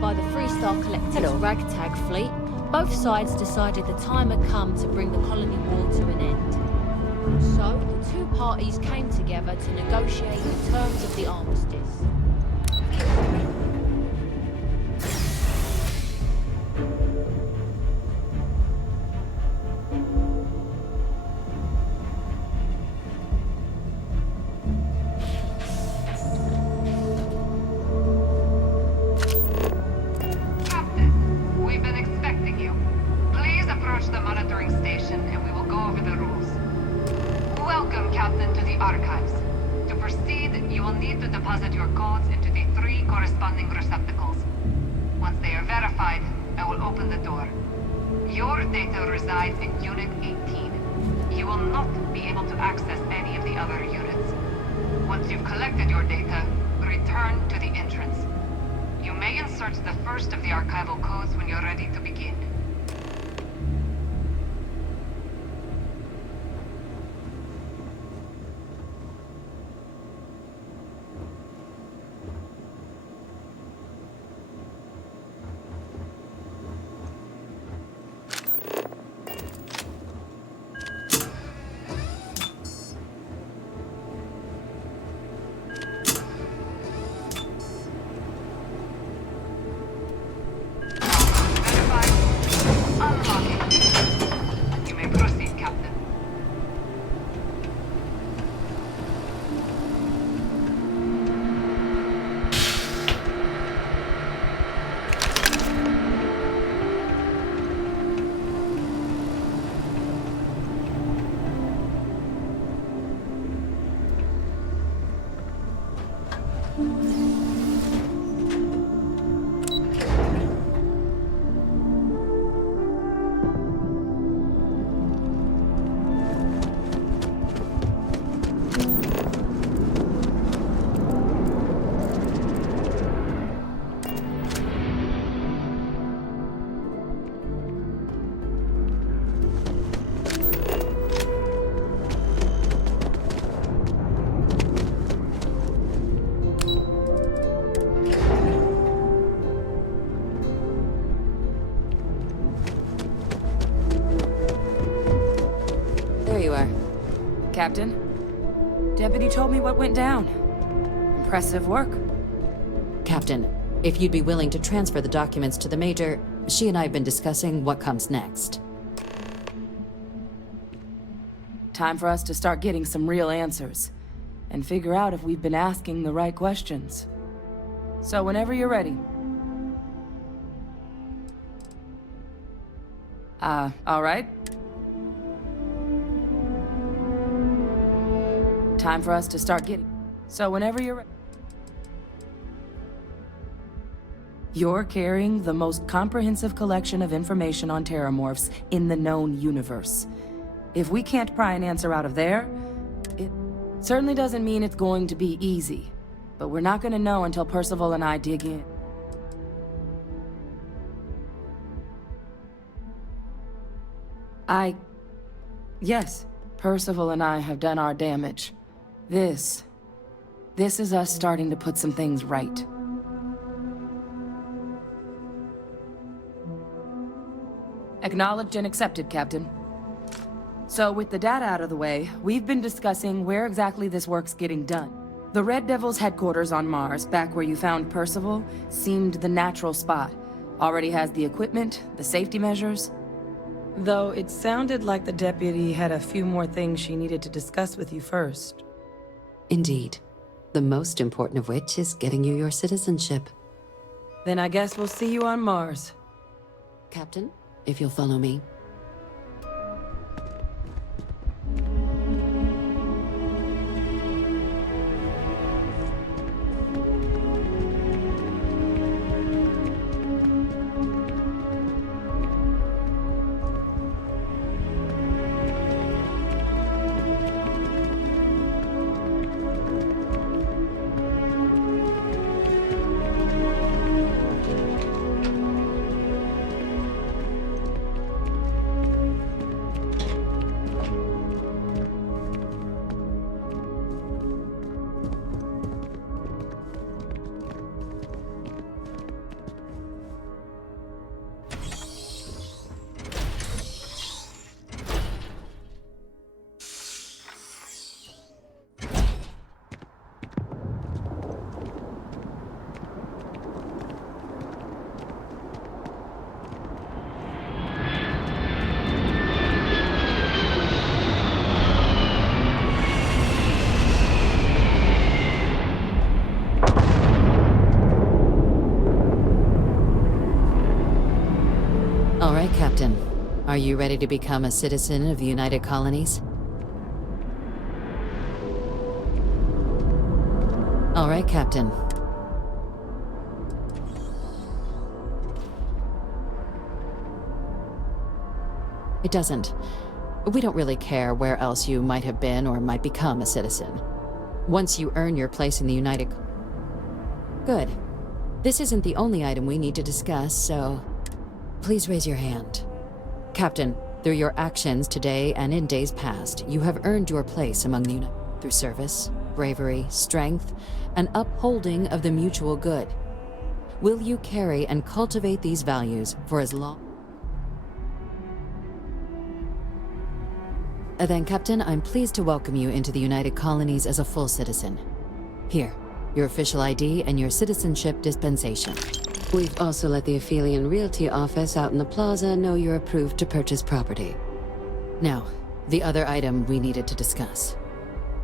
By the Freestar Collective's ragtag fleet, both sides decided the time had come to bring the colony war to an end. So, the two parties came together to negotiate the terms of the armistice. We've been expecting you. Please approach the monitoring station and we will go over the rules. Welcome, Captain, to the archives. To proceed, you will need to deposit your codes into the 3 corresponding receptacles. Once they are verified, I will open the door. Your data resides in Unit 18. You will not be able to access any of the other units. Once you've collected your data, return to the entrance. You may insert the first of the archival codes when you're ready to begin. You may proceed, Captain. There you are. Captain, Deputy told me what went down. Impressive work. Captain, if you'd be willing to transfer the documents to the Major, she and I have been discussing what comes next. Time for us to start getting some real answers. And figure out if we've been asking the right questions. So whenever you're ready. All right. Time for us to start getting... So whenever you're ready. You're carrying the most comprehensive collection of information on terramorphs in the known universe. If we can't pry an answer out of there, it certainly doesn't mean it's going to be easy. But we're not going to know until Percival and I dig in. Yes, Percival and I have done our damage. This is us starting to put some things right. Acknowledged and accepted, Captain. So with the data out of the way, we've been discussing where exactly this work's getting done. The Red Devil's headquarters on Mars, back where you found Percival, seemed the natural spot. Already has the equipment, the safety measures. Though it sounded like the deputy had a few more things she needed to discuss with you first. Indeed. The most important of which is getting you your citizenship. Then I guess we'll see you on Mars. Captain, if you'll follow me. All right, Captain. Are you ready to become a citizen of the United Colonies? All right, Captain. It doesn't. We don't really care where else you might have been or might become a citizen. Once you earn your place in the Good. This isn't the only item we need to discuss, so please raise your hand. Captain, through your actions today and in days past, you have earned your place among the United through service, bravery, strength, and upholding of the mutual good. Will you carry and cultivate these values for as long? Then, Captain, I'm pleased to welcome you into the United Colonies as a full citizen. Here, your official ID and your citizenship dispensation. We've also let the Aphelion Realty office out in the plaza know you're approved to purchase property. Now, the other item we needed to discuss.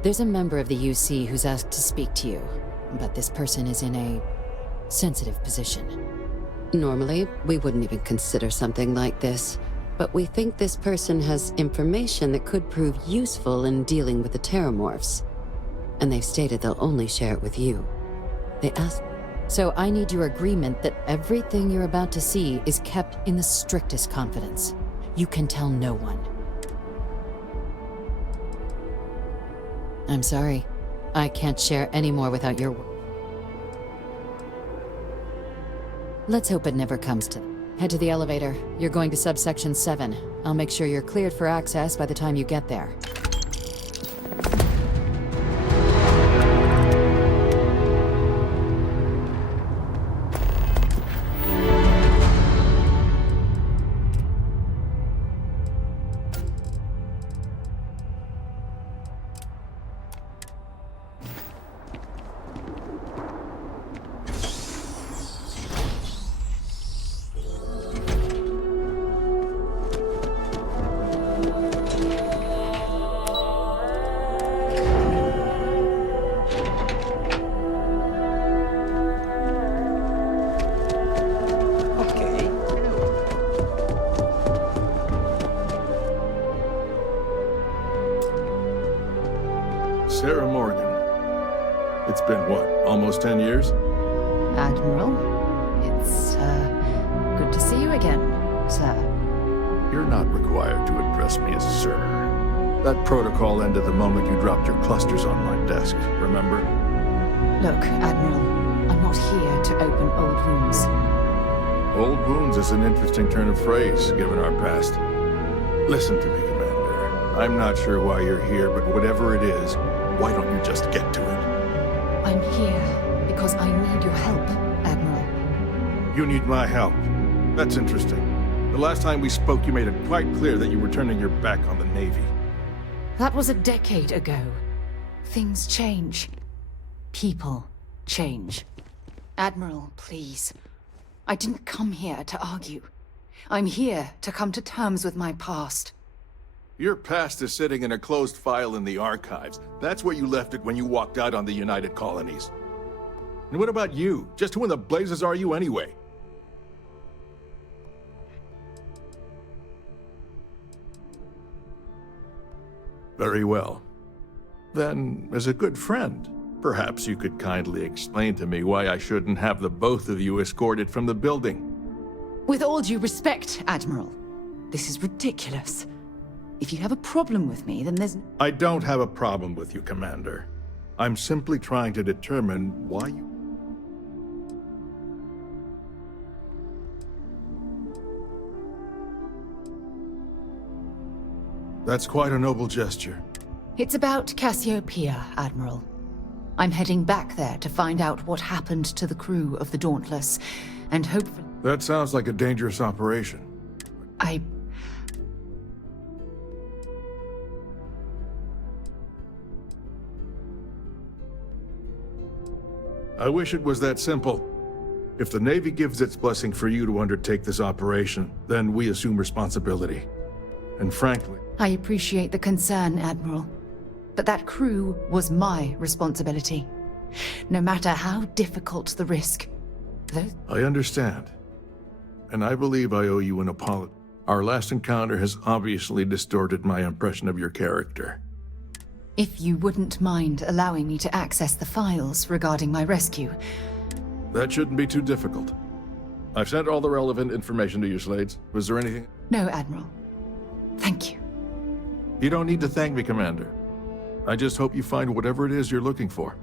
There's a member of the UC who's asked to speak to you, but this person is in a sensitive position. Normally, we wouldn't even consider something like this, but we think this person has information that could prove useful in dealing with the Terramorphs. And they've stated they'll only share it with you. They asked... So I need your agreement that everything you're about to see is kept in the strictest confidence. You can tell no one. I'm sorry. I can't share any more without your word. Let's hope it never comes to that. Head to the elevator. You're going to subsection 7. I'll make sure you're cleared for access by the time you get there. Sarah Morgan. It's been what, almost 10 years? Admiral, it's, good to see you again, sir. You're not required to address me as sir. That protocol ended the moment you dropped your clusters on my desk, remember? Look, Admiral, I'm not here to open old wounds. Old wounds is an interesting turn of phrase, given our past. Listen to me, Commander. I'm not sure why you're here, but whatever it is, why don't you just get to it? I'm here because I need your help, Admiral. You need my help. That's interesting. The last time we spoke, you made it quite clear that you were turning your back on the Navy. That was a decade ago. Things change. People change. Admiral, please. I didn't come here to argue. I'm here to come to terms with my past. Your past is sitting in a closed file in the archives. That's where you left it when you walked out on the United Colonies. And what about you? Just who in the blazes are you anyway? Very well. Then, as a good friend, perhaps you could kindly explain to me why I shouldn't have the both of you escorted from the building. With all due respect, Admiral, this is ridiculous. If you have a problem with me, then there's... I don't have a problem with you, Commander. I'm simply trying to determine why you... That's quite a noble gesture. It's about Cassiopeia, Admiral. I'm heading back there to find out what happened to the crew of the Dauntless, and hopefully... That sounds like a dangerous operation. I wish it was that simple. If the Navy gives its blessing for you to undertake this operation, then we assume responsibility. And frankly... I appreciate the concern, Admiral. But that crew was my responsibility. No matter how difficult the risk. I understand. And I believe I owe you an apology. Our last encounter has obviously distorted my impression of your character. If you wouldn't mind allowing me to access the files regarding my rescue. That shouldn't be too difficult. I've sent all the relevant information to you, Slades. Was there anything? No, Admiral. Thank you. You don't need to thank me, Commander. I just hope you find whatever it is you're looking for.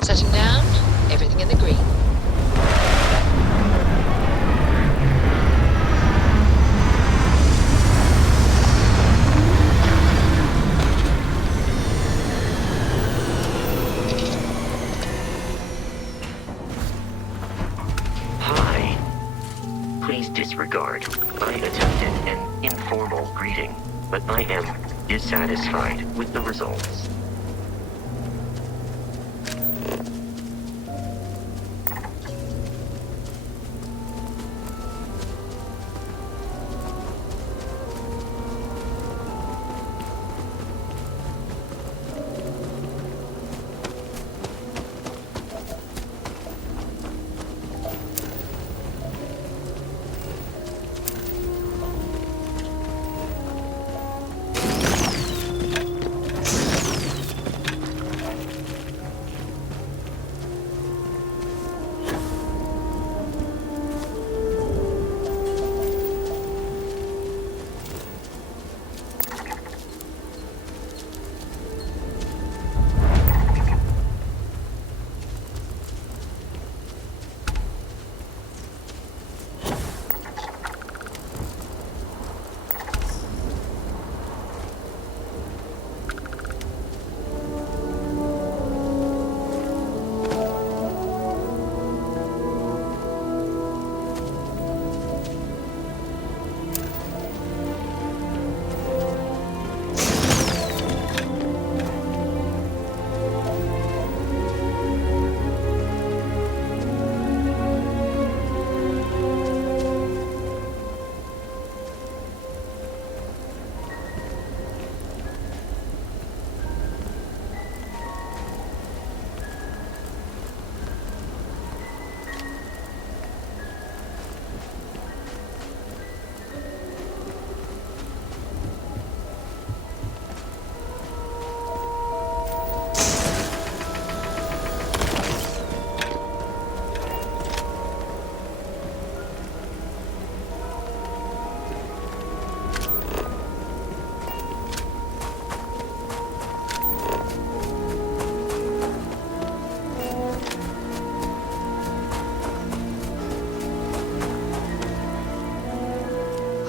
Setting down, everything in the green. Hi. Please disregard. I attempted an informal greeting, but I am dissatisfied with the results.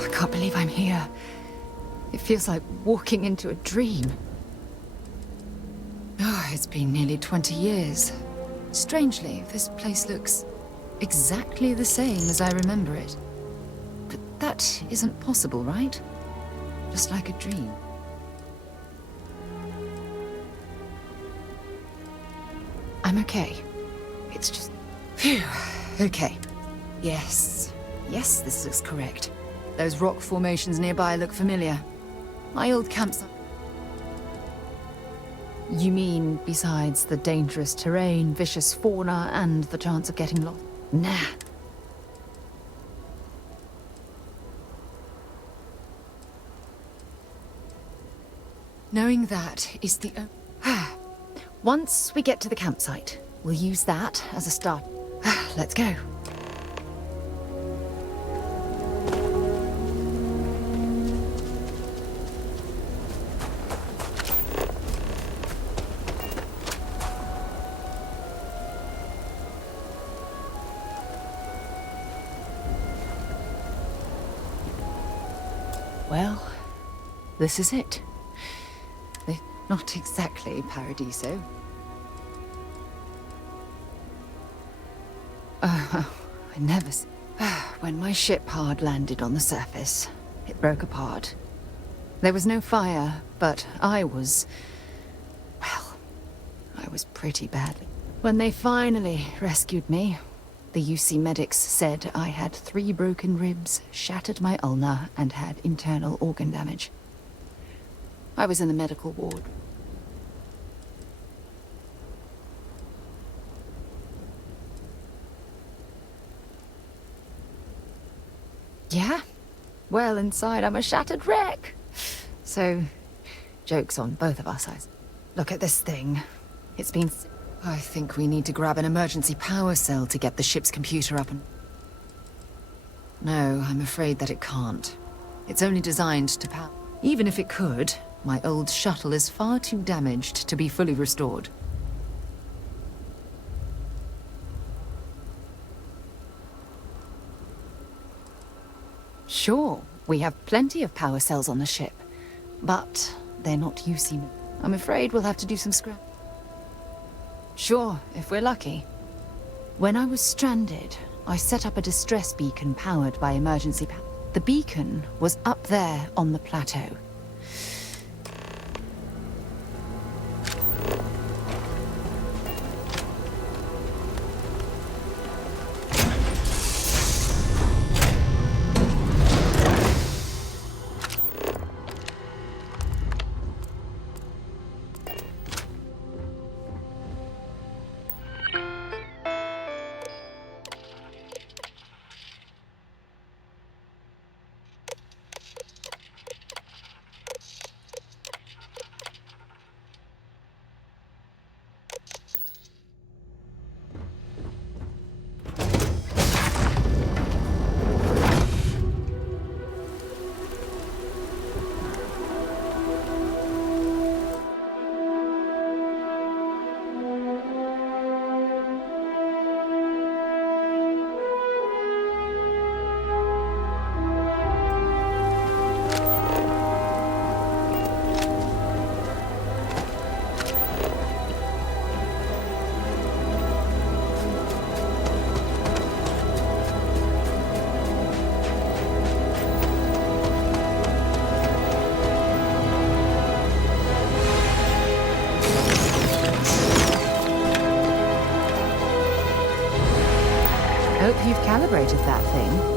I can't believe I'm here. It feels like walking into a dream. Oh, it's been nearly 20 years. Strangely, this place looks exactly the same as I remember it. But that isn't possible, right? Just like a dream. I'm okay. It's just... Phew. Okay. Yes. Yes, this looks correct. Those rock formations nearby look familiar. My old campsite. You mean besides the dangerous terrain, vicious fauna, and the chance of getting lost? Nah. Knowing that is the... Once we get to the campsite, we'll use that as a start. Let's go. Well, this is it. Not exactly Paradiso. I never... When my ship hard landed on the surface, it broke apart. There was no fire, but I was... Well, I was pretty badly. When they finally rescued me, the UC medics said I had 3 broken ribs, shattered my ulna, and had internal organ damage. I was in the medical ward. Yeah? Well, inside I'm a shattered wreck. So, joke's on both of our sides. Look at this thing. It's been... I think we need to grab an emergency power cell to get the ship's computer up and... No, I'm afraid that it can't. It's only designed to power... Even if it could, my old shuttle is far too damaged to be fully restored. Sure, we have plenty of power cells on the ship, but they're not UC. I'm afraid we'll have to do some scrap. Sure, if we're lucky. When I was stranded, I set up a distress beacon powered by emergency power. The beacon was up there on the plateau. Hope you've calibrated that thing.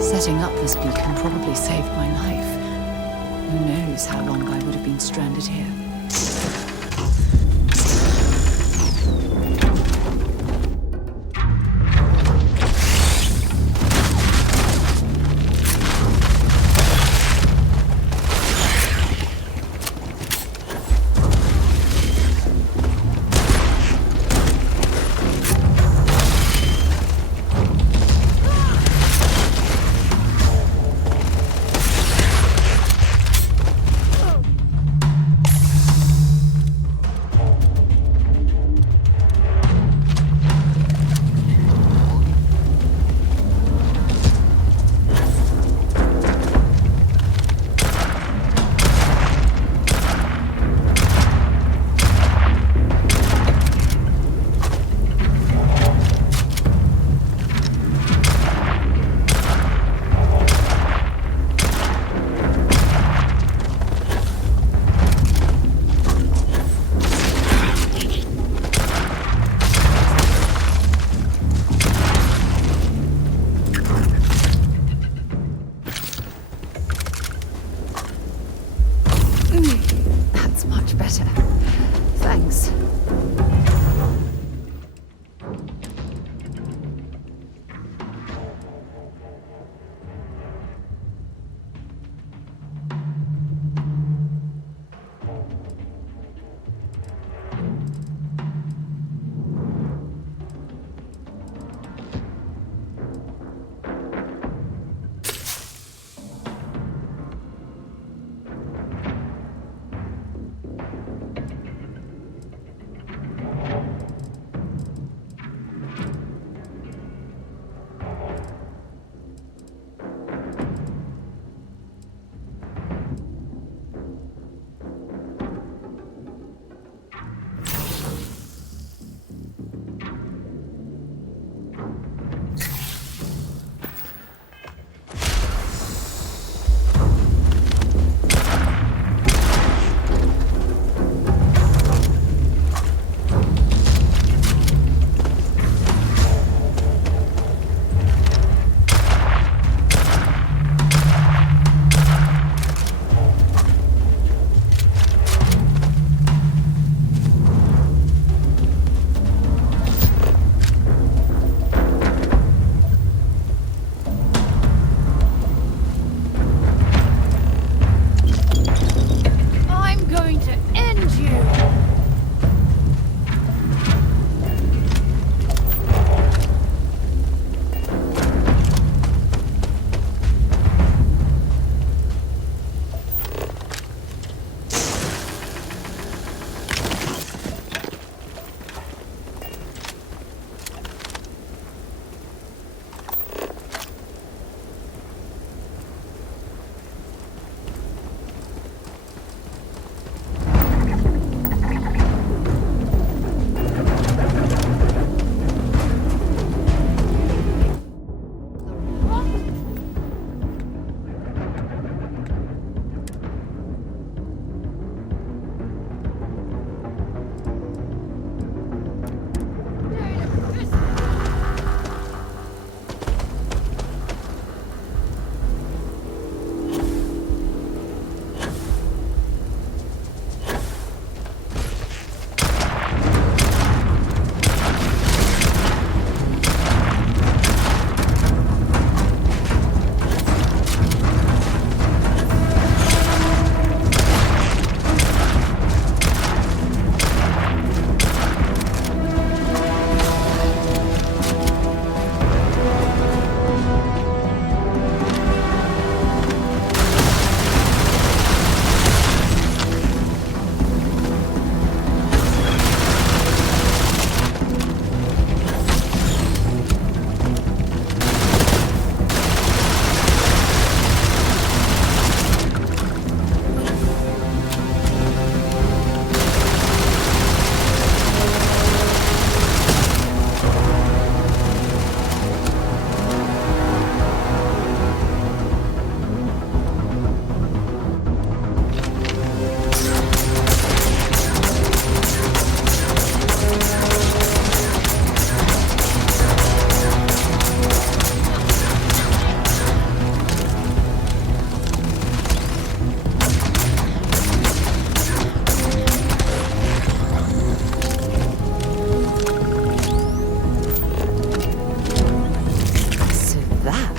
Setting up this beacon probably saved my life. Who knows how long I would have been stranded here.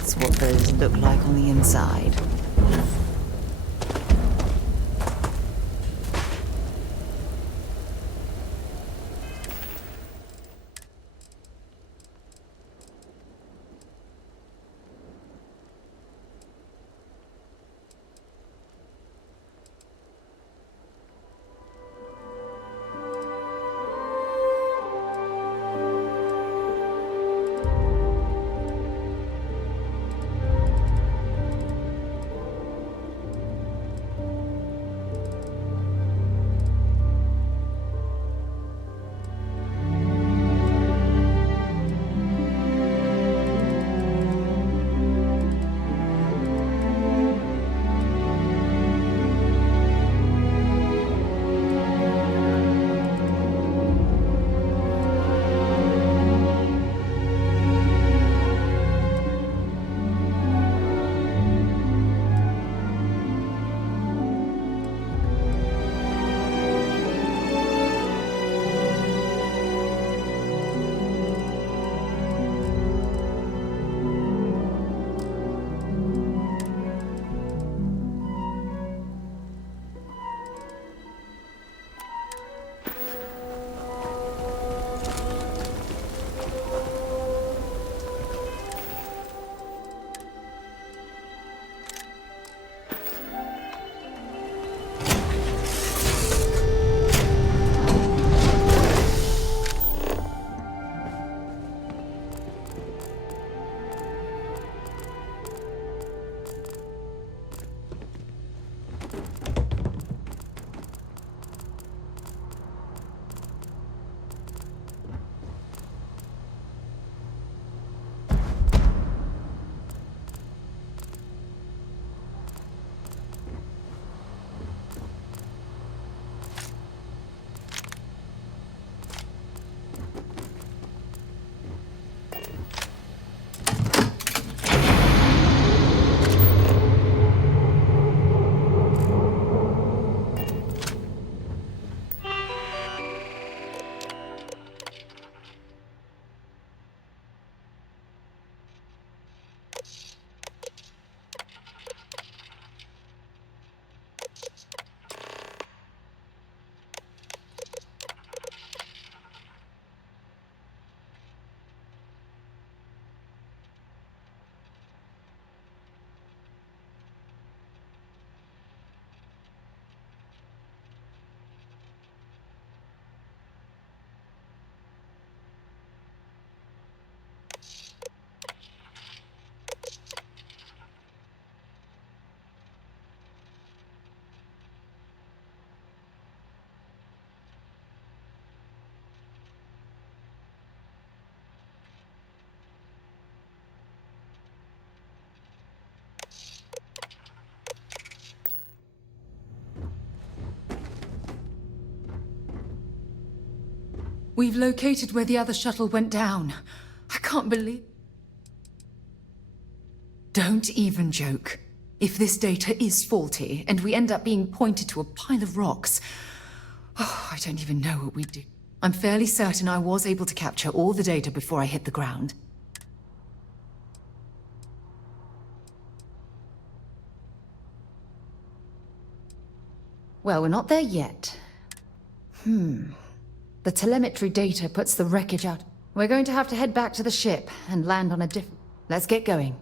That's what those look like on the inside. We've located where the other shuttle went down. I can't believe... Don't even joke. If this data is faulty, and we end up being pointed to a pile of rocks... Oh, I don't even know what we'd do. I'm fairly certain I was able to capture all the data before I hit the ground. Well, we're not there yet. The telemetry data puts the wreckage out. We're going to have to head back to the ship and land on a different... Let's get going.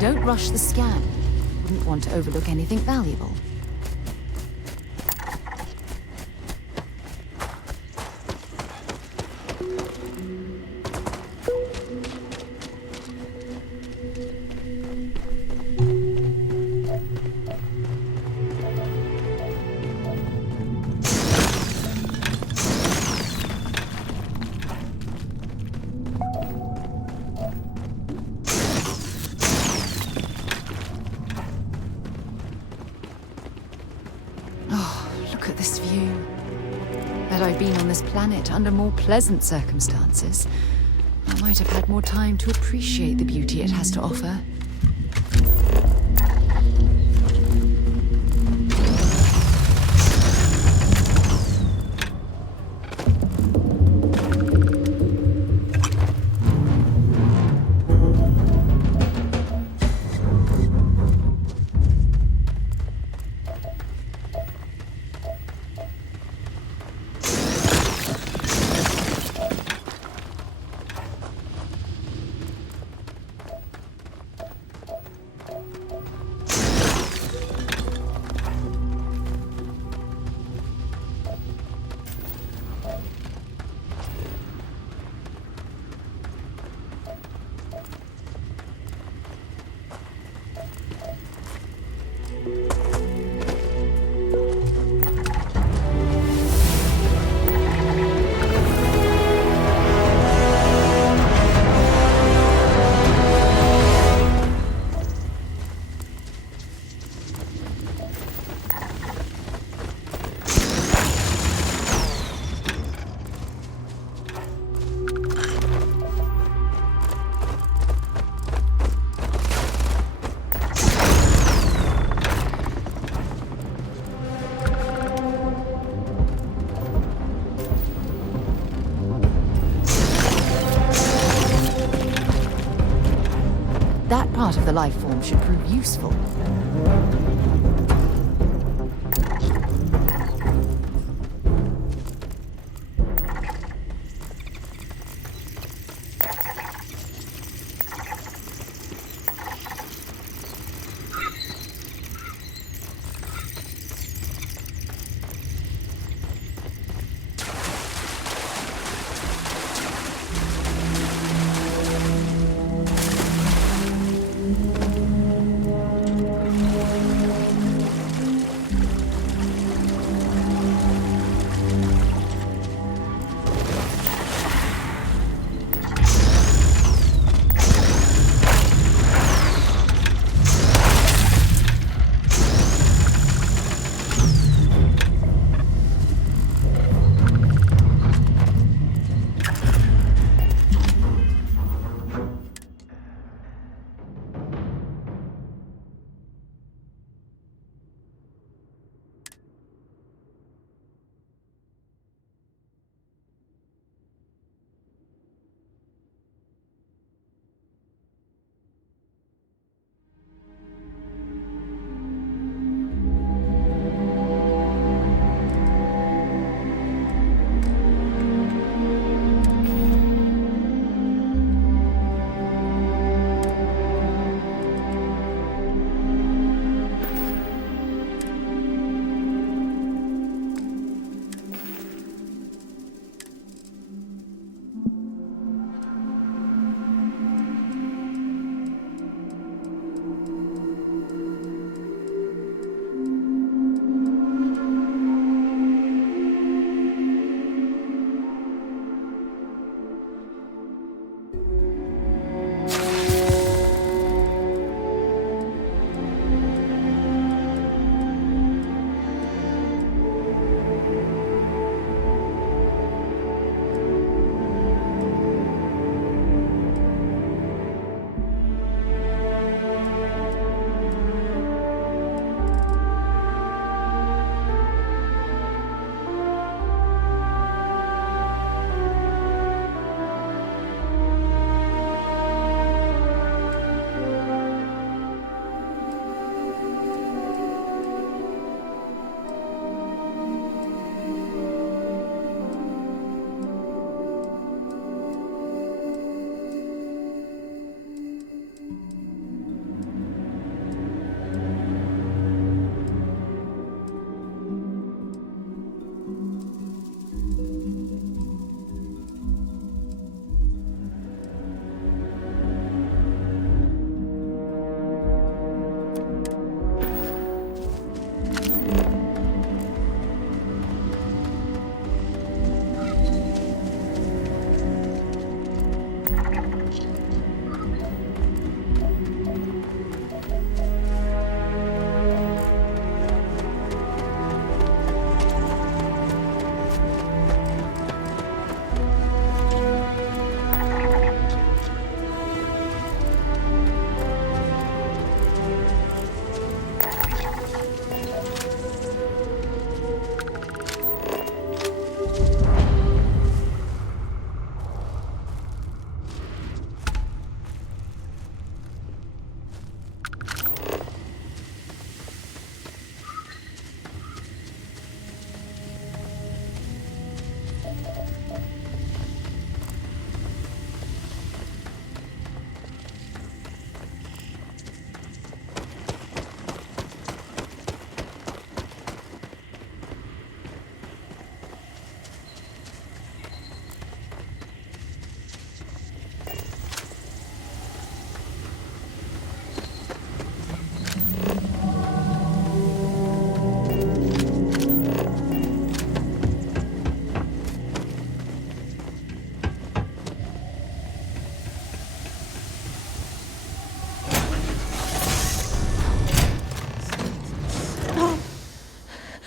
Don't rush the scan. Wouldn't want to overlook anything valuable. Look at this view. Had I been on this planet under more pleasant circumstances, I might have had more time to appreciate the beauty it has to offer. That part of the life form should prove useful.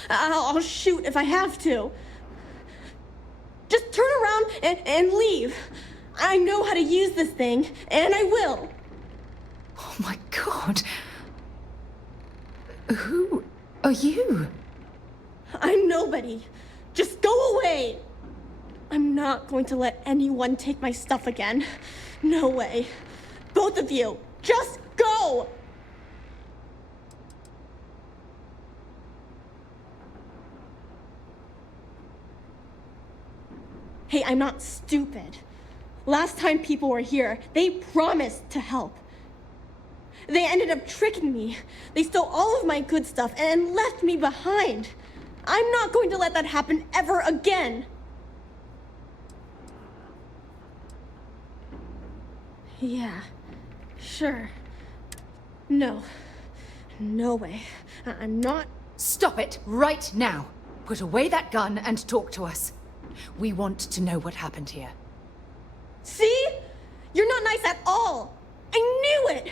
I'll shoot if I have to. Just turn around and leave. I know how to use this thing, and I will. Oh my god. Who are you? I'm nobody. Just go away. I'm not going to let anyone take my stuff again. No way. Both of you, just go! Hey, I'm not stupid. Last time people were here, they promised to help. They ended up tricking me. They stole all of my good stuff and left me behind. I'm not going to let that happen ever again. Yeah, sure. No. No way. I'm not... Stop it right now. Put away that gun and talk to us. We want to know what happened here. See? You're not nice at all. I knew it.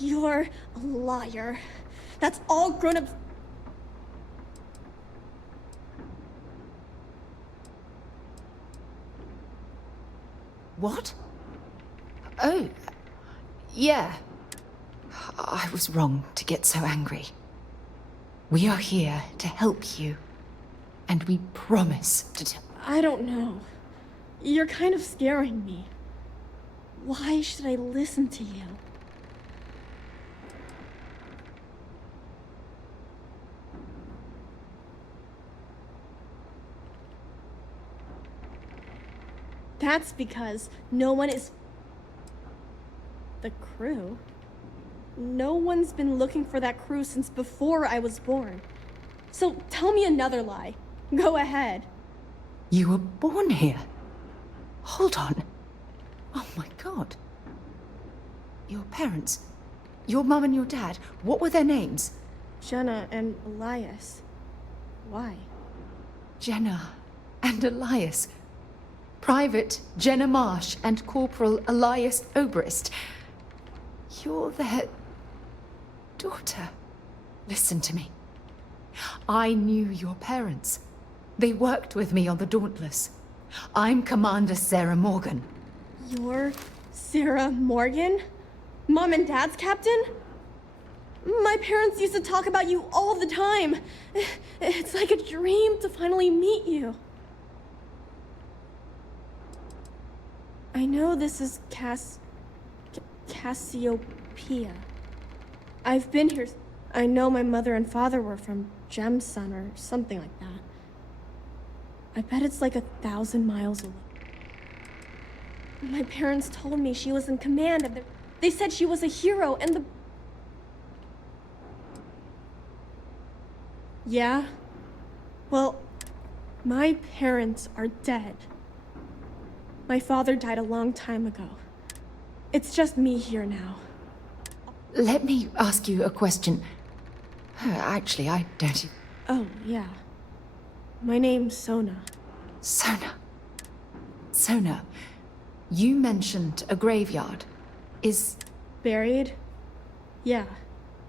You're a liar. That's all grown-ups... What? Oh, yeah. I was wrong to get so angry. We are here to help you. And we promise to tell... I don't know. You're kind of scaring me. Why should I listen to you? That's because no one is... The crew? No one's been looking for that crew since before I was born. So tell me another lie. Go ahead. You were born here? Hold on. Oh my god. Your parents, your mum and your dad, what were their names? Jenna and Elias. Why? Jenna and Elias. Private Jenna Marsh and Corporal Elias Obrist. You're their daughter. Listen to me. I knew your parents. They worked with me on the Dauntless. I'm Commander Sarah Morgan. You're Sarah Morgan? Mom and Dad's captain? My parents used to talk about you all the time. It's like a dream to finally meet you. I know this is Cassiopeia. I've been here. I know my mother and father were from Gemsun or something like that. I bet it's like 1,000 miles away. My parents told me she was in command of the... They said she was a hero and the... Yeah? Well, my parents are dead. My father died a long time ago. It's just me here now. Let me ask you a question. Actually, I don't... Oh, yeah. My name's Sona. Sona. Sona, you mentioned a graveyard. Is... Buried? Yeah.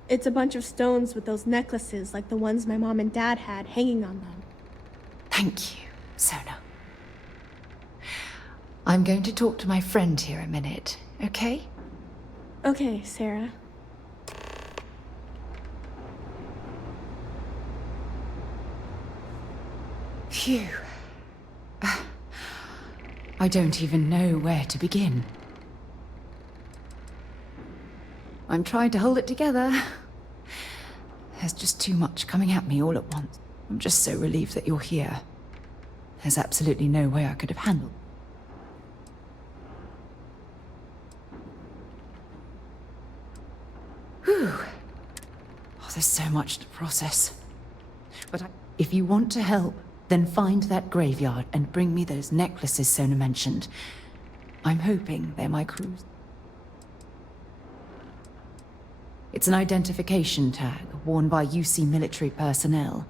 It's a bunch of stones with those necklaces like the ones my mom and dad had hanging on them. Thank you, Sona. I'm going to talk to my friend here a minute, okay? Okay, Sarah. Phew. I don't even know where to begin. I'm trying to hold it together. There's just too much coming at me all at once. I'm just so relieved that you're here. There's absolutely no way I could have handled it. Whew. Oh, there's so much to process. But if you want to help, then find that graveyard and bring me those necklaces Sona mentioned. I'm hoping they're my crew's. It's an identification tag worn by UC military personnel.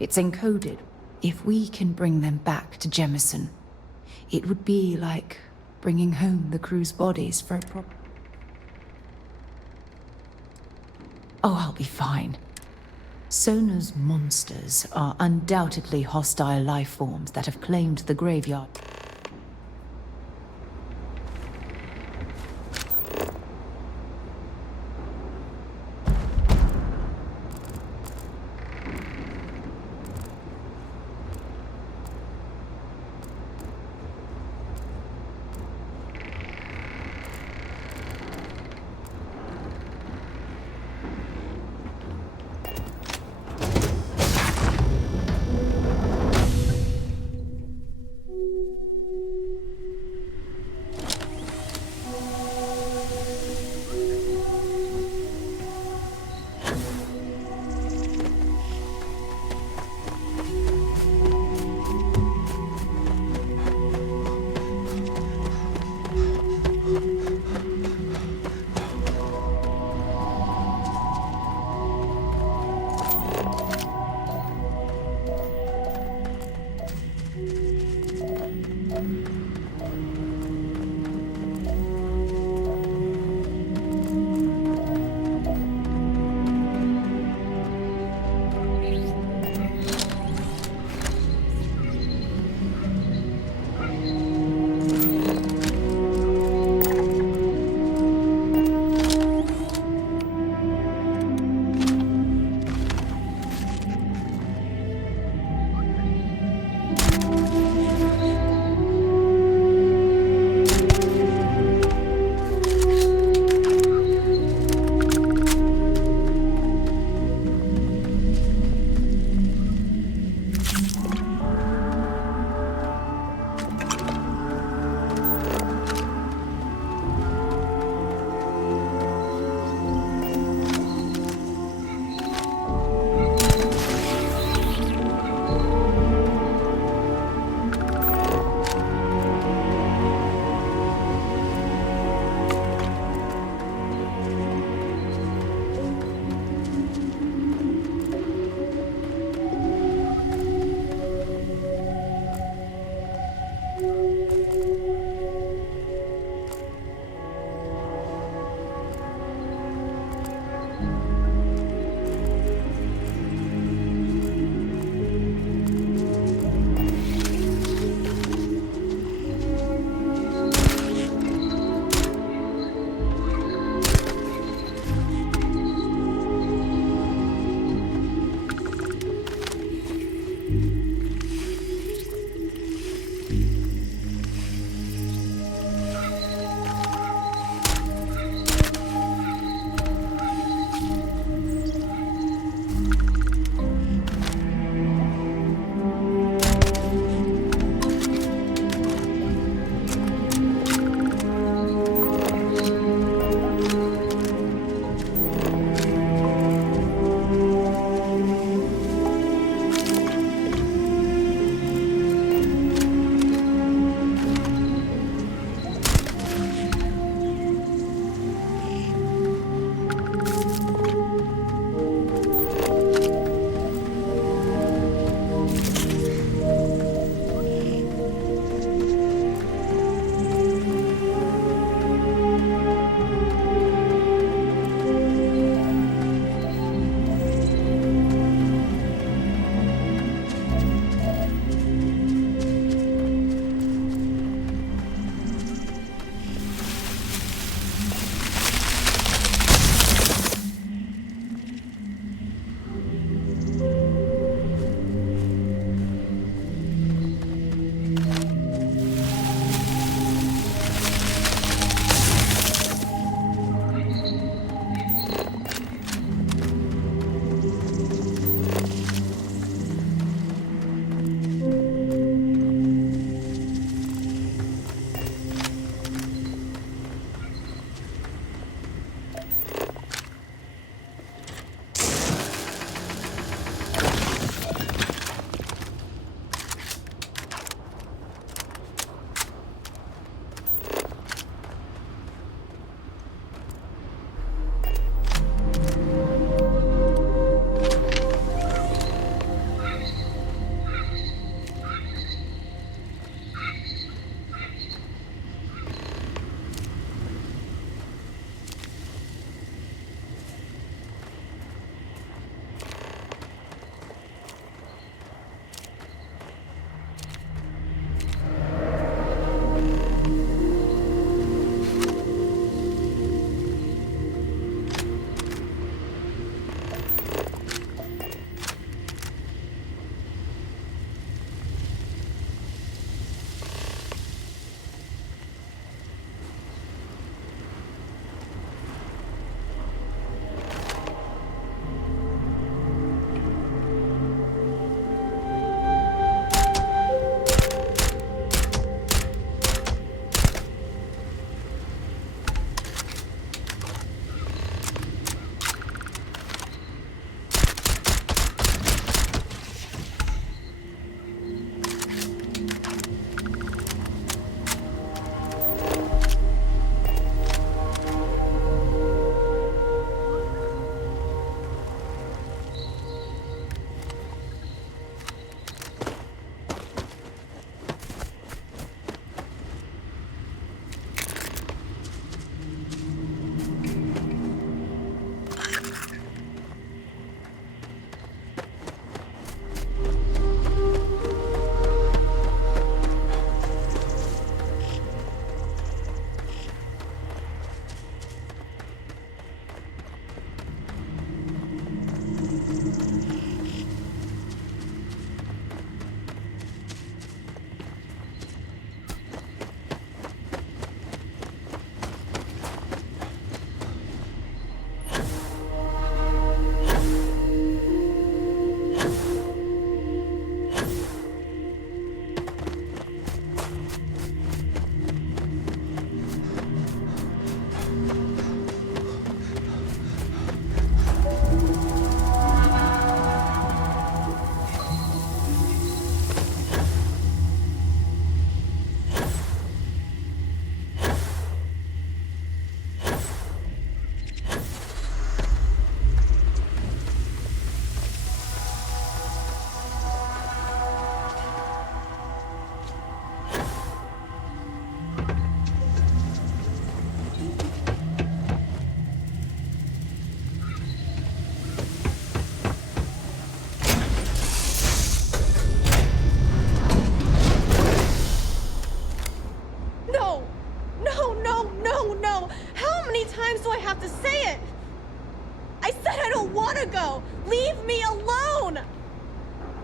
It's encoded. If we can bring them back to Jemison, it would be like bringing home the crew's bodies for a proper... Oh, I'll be fine. Sona's monsters are undoubtedly hostile life forms that have claimed the graveyard.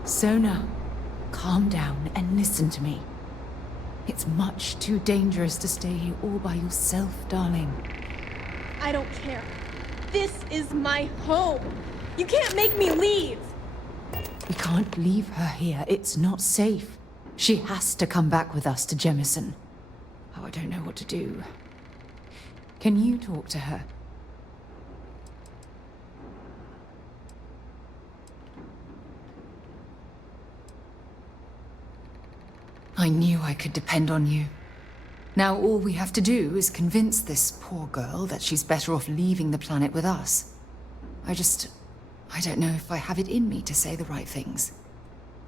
Sona, calm down and listen to me. It's much too dangerous to stay here all by yourself, darling. I don't care. This is my home. You can't make me leave. We can't leave her here. It's not safe. She has to come back with us to Jemison. Oh, I don't know what to do. Can you talk to her? I knew I could depend on you. Now all we have to do is convince this poor girl that she's better off leaving the planet with us. I don't know if I have it in me to say the right things.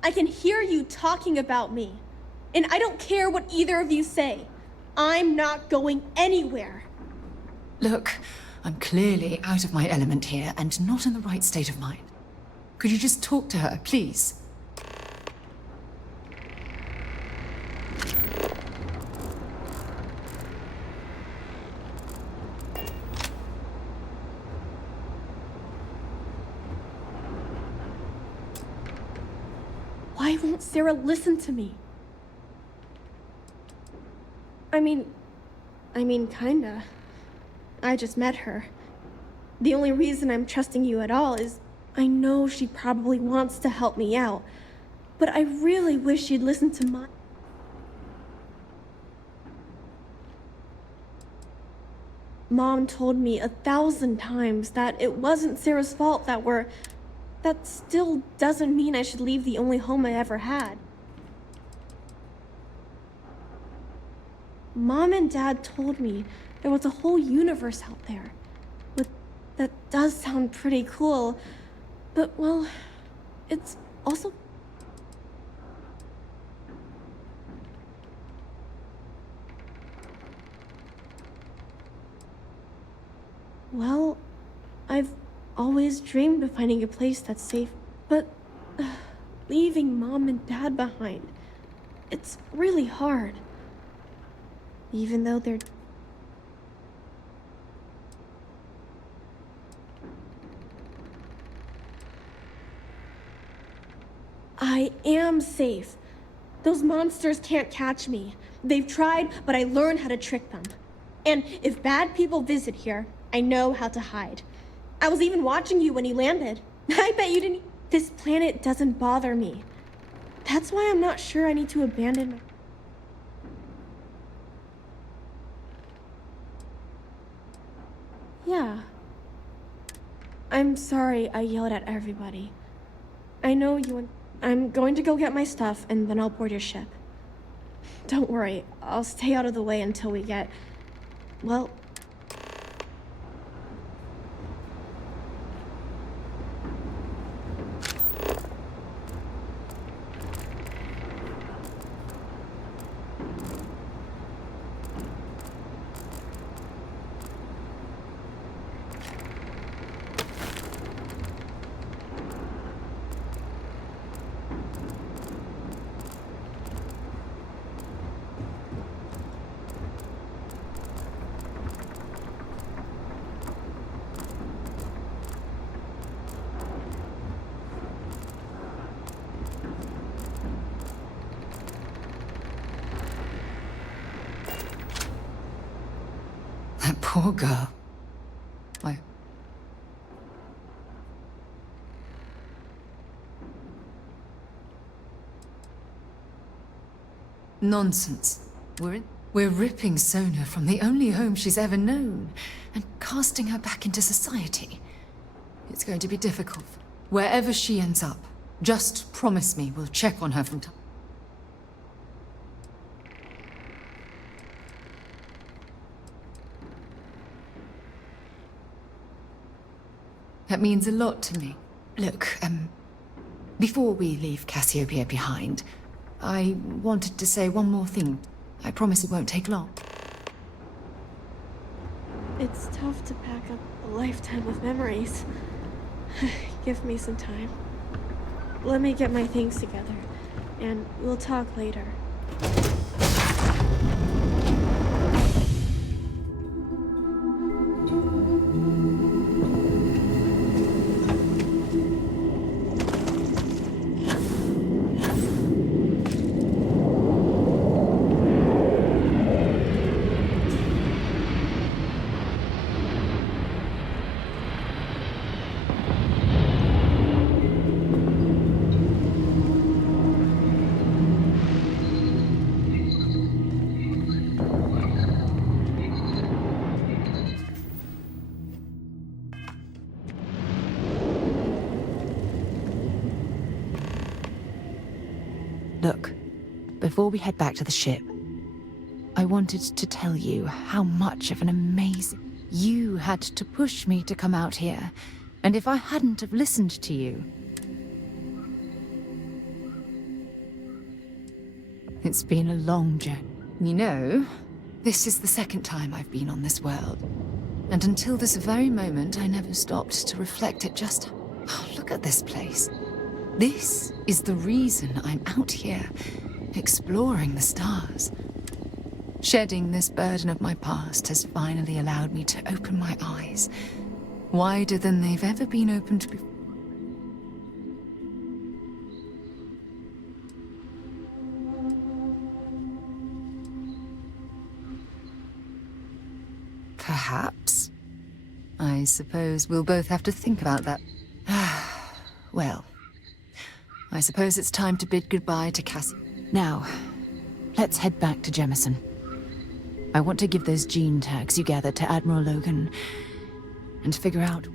I can hear you talking about me. And I don't care what either of you say. I'm not going anywhere. Look, I'm clearly out of my element here and not in the right state of mind. Could you just talk to her, please? Why won't Sarah listen to me? I mean, kinda. I just met her. The only reason I'm trusting you at all is I know she probably wants to help me out, but I really wish she'd listen to my... Mom told me 1,000 times that it wasn't Sarah's fault that still doesn't mean I should leave the only home I ever had. Mom and Dad told me there was a whole universe out there. But that does sound pretty cool. But, well, it's also... Well, I've always dreamed of finding a place that's safe, but leaving Mom and Dad behind, it's really hard. Even though they're... I am safe. Those monsters can't catch me. They've tried, but I learned how to trick them. And if bad people visit here, I know how to hide. I was even watching you when you landed. I bet you didn't... This planet doesn't bother me. That's why I'm not sure I need to abandon my... Yeah. I'm sorry I yelled at everybody. I know you... I'm going to go get my stuff, and then I'll board your ship. Don't worry, I'll stay out of the way until we get... well... That poor girl. Nonsense. We're ripping Sona from the only home she's ever known and casting her back into society. It's going to be difficult. Wherever she ends up, just promise me we'll check on her from time. That means a lot to me. Look, before we leave Cassiopeia behind, I wanted to say one more thing. I promise it won't take long. It's tough to pack up a lifetime of memories. Give me some time. Let me get my things together, and we'll talk later. Look, before we head back to the ship, I wanted to tell you how much of an amazing... You had to push me to come out here, and if I hadn't have listened to you... It's been a long journey. You know, this is the second time I've been on this world. And until this very moment, I never stopped to reflect at just... Oh, look at this place. This is the reason I'm out here, exploring the stars. Shedding this burden of my past has finally allowed me to open my eyes, wider than they've ever been opened before. Perhaps. I suppose we'll both have to think about that. Well, I suppose it's time to bid goodbye to Cassie. Now, let's head back to Jemison. I want to give those gene tags you gathered to Admiral Logan and figure out...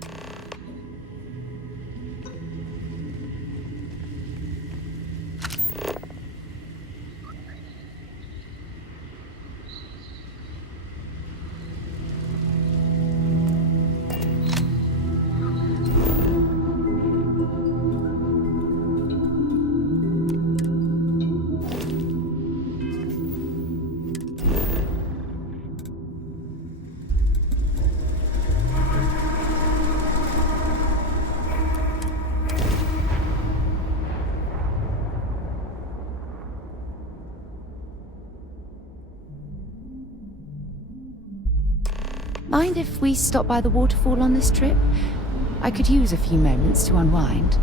Mind if we stop by the waterfall on this trip? I could use a few moments to unwind.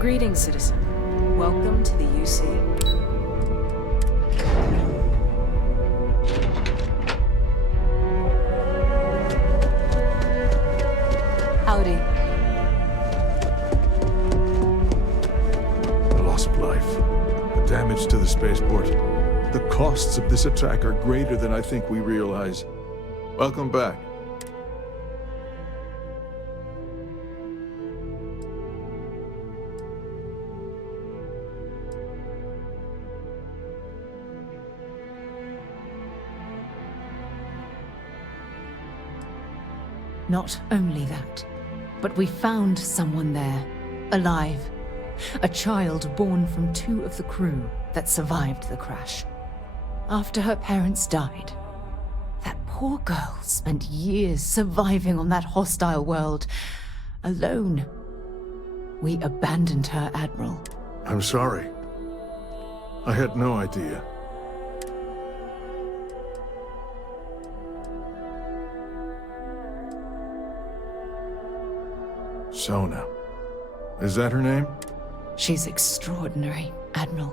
Greetings, citizen. Welcome to the UC. Howdy. The loss of life, the damage to the spaceport. The costs of this attack are greater than I think we realize. Welcome back. Not only that, but we found someone there, alive. A child born from 2 of the crew that survived the crash. After her parents died, that poor girl spent years surviving on that hostile world, alone. We abandoned her, Admiral. I'm sorry. I had no idea. Sona. Is that her name? She's extraordinary, Admiral.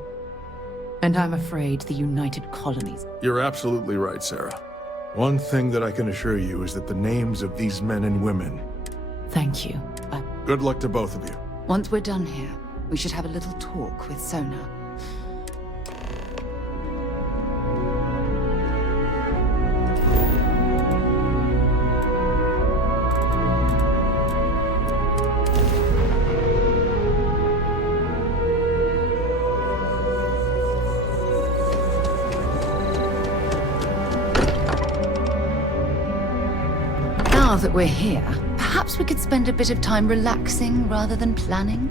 And I'm afraid the United Colonies... You're absolutely right, Sarah. One thing that I can assure you is that the names of these men and women... Thank you. Good luck to both of you. Once we're done here, we should have a little talk with Sona. that we're here, perhaps we could spend a bit of time relaxing rather than planning?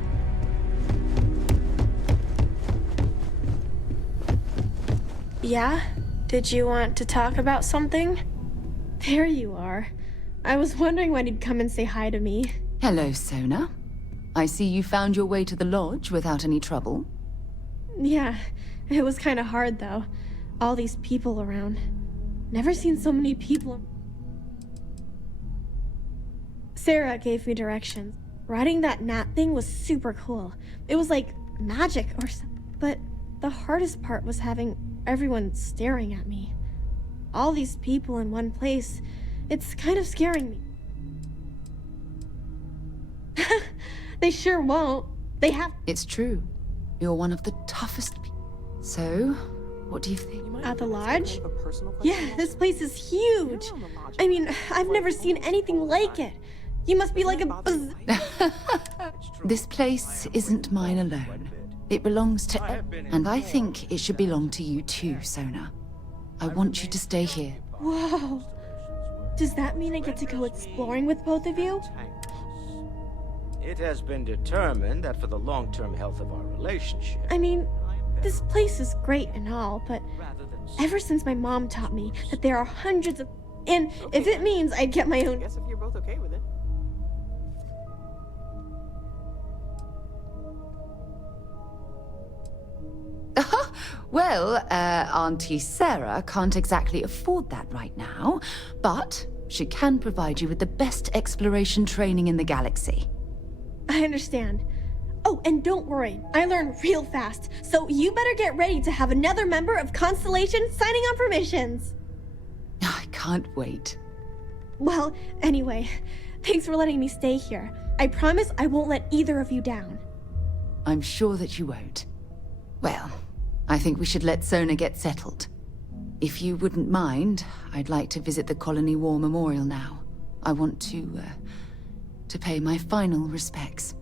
Yeah? Did you want to talk about something? There you are. I was wondering when you'd come and say hi to me. Hello, Sona. I see you found your way to the lodge without any trouble. Yeah, it was kind of hard though. All these people around. Never seen so many people. Sarah gave me directions. Riding that gnat thing was super cool. It was like magic or something. But the hardest part was having everyone staring at me. All these people in one place. It's kind of scaring me. They sure won't. They have. It's true. You're one of the toughest people. So, what do you think? At the lodge? Yeah, this place is huge. I mean, I've never seen anything like it. You must be like a This place isn't mine alone. It belongs to and I think it should belong to you too, Sona. I want you to stay here. Whoa. Does that mean I get to go exploring with both of you? It has been determined that for the long-term health of our relationship... I mean, this place is great and all, but ever since my mom taught me that there are hundreds of... And if it means I get my own... I guess if you're both okay with it. Well, Auntie Sarah can't exactly afford that right now, but she can provide you with the best exploration training in the galaxy. I understand. Oh, and don't worry, I learn real fast, so you better get ready to have another member of Constellation signing on for missions. I can't wait. Well, anyway, thanks for letting me stay here. I promise I won't let either of you down. I'm sure that you won't. Well, I think we should let Sona get settled. If you wouldn't mind, I'd like to visit the Colony War Memorial now. I want to pay my final respects.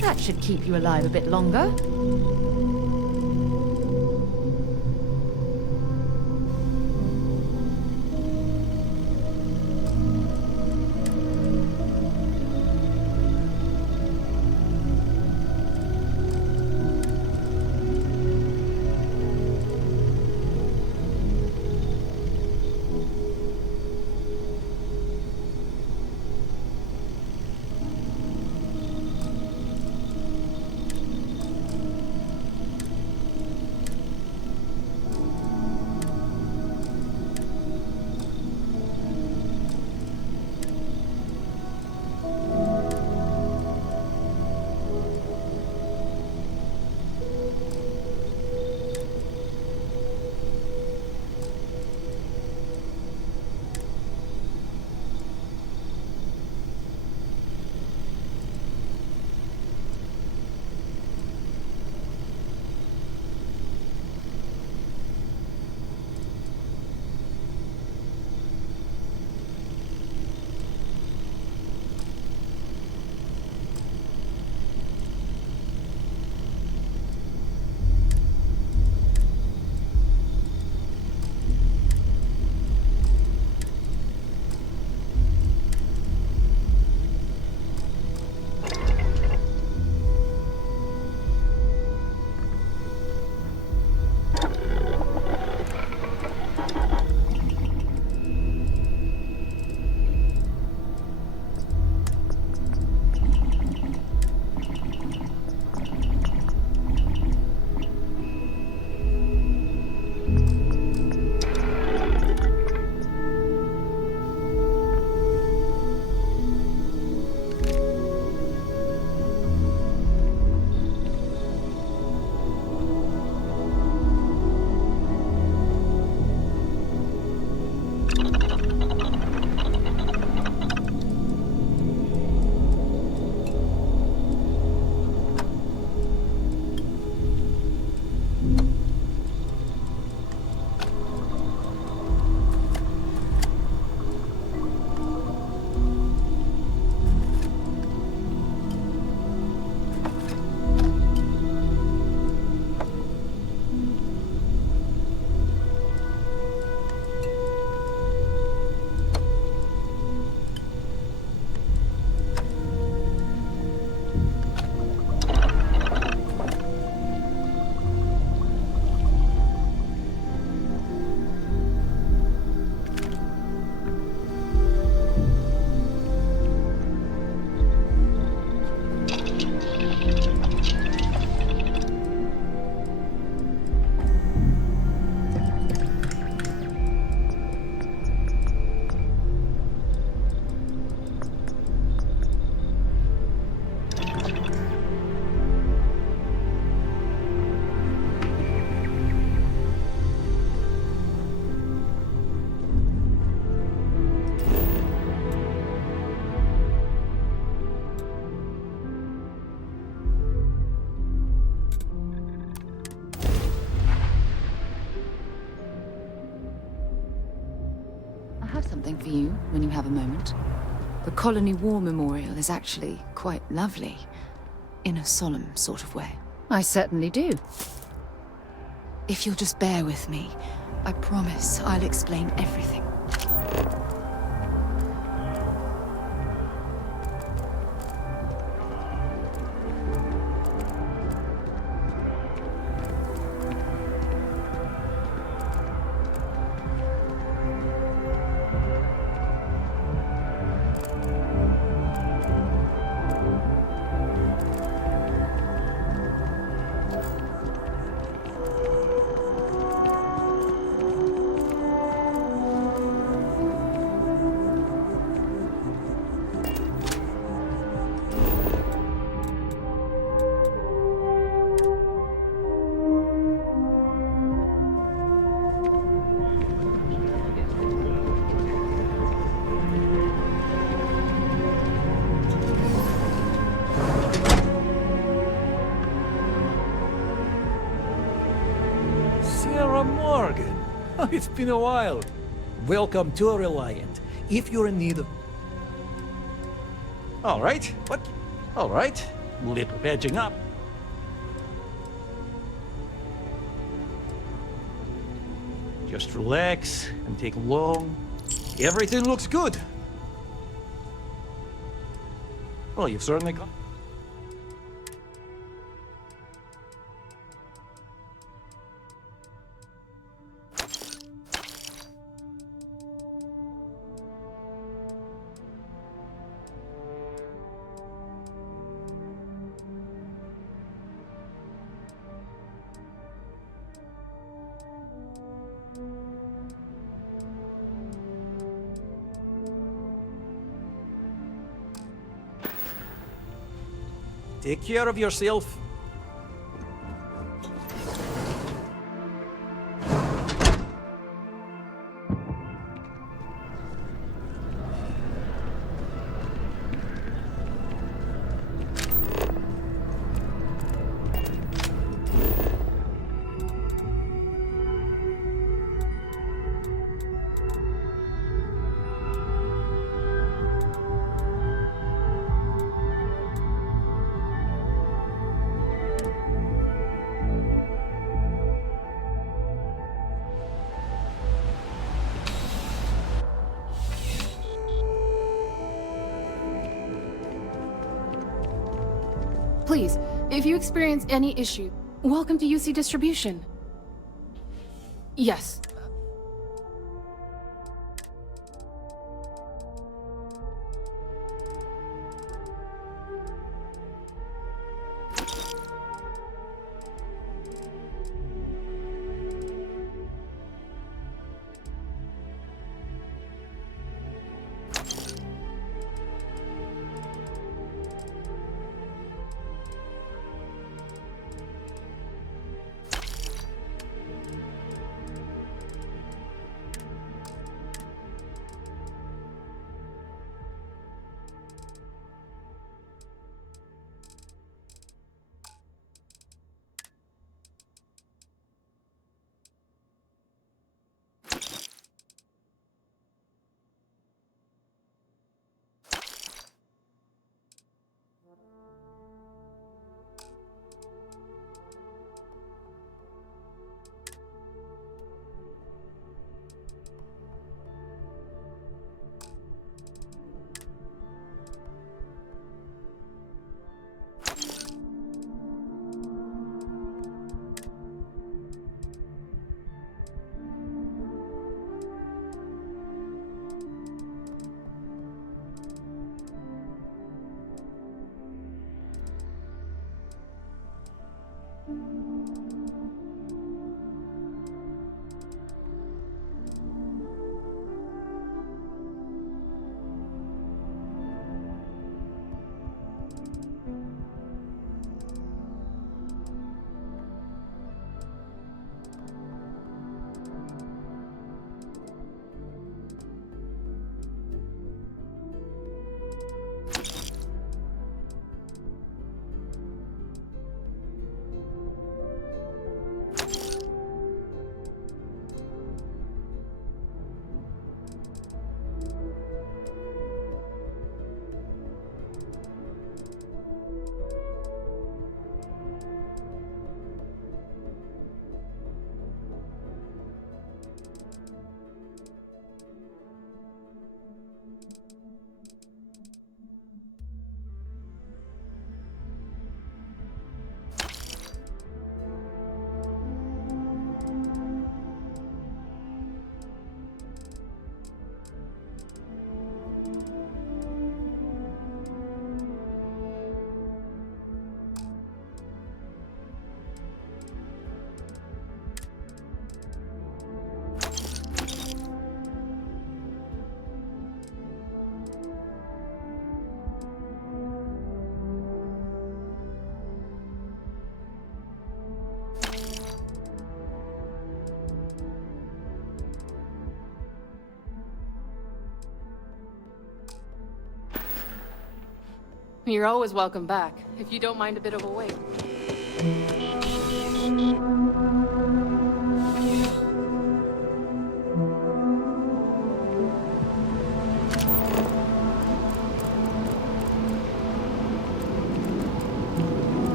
That should keep you alive a bit longer. you when you have a moment. The Colony War Memorial is actually quite lovely, in a solemn sort of way. I certainly do. If you'll just bear with me, I promise I'll explain everything. It's been a while. Welcome to a Reliant. If you're in need of... Alright, what? Alright, little patching up. Just relax and take long. Everything looks good. Well, you've certainly got... Take care of yourself. Please, if you experience any issue, welcome to UC Distribution. Yes. You're always welcome back, if you don't mind a bit of a wait.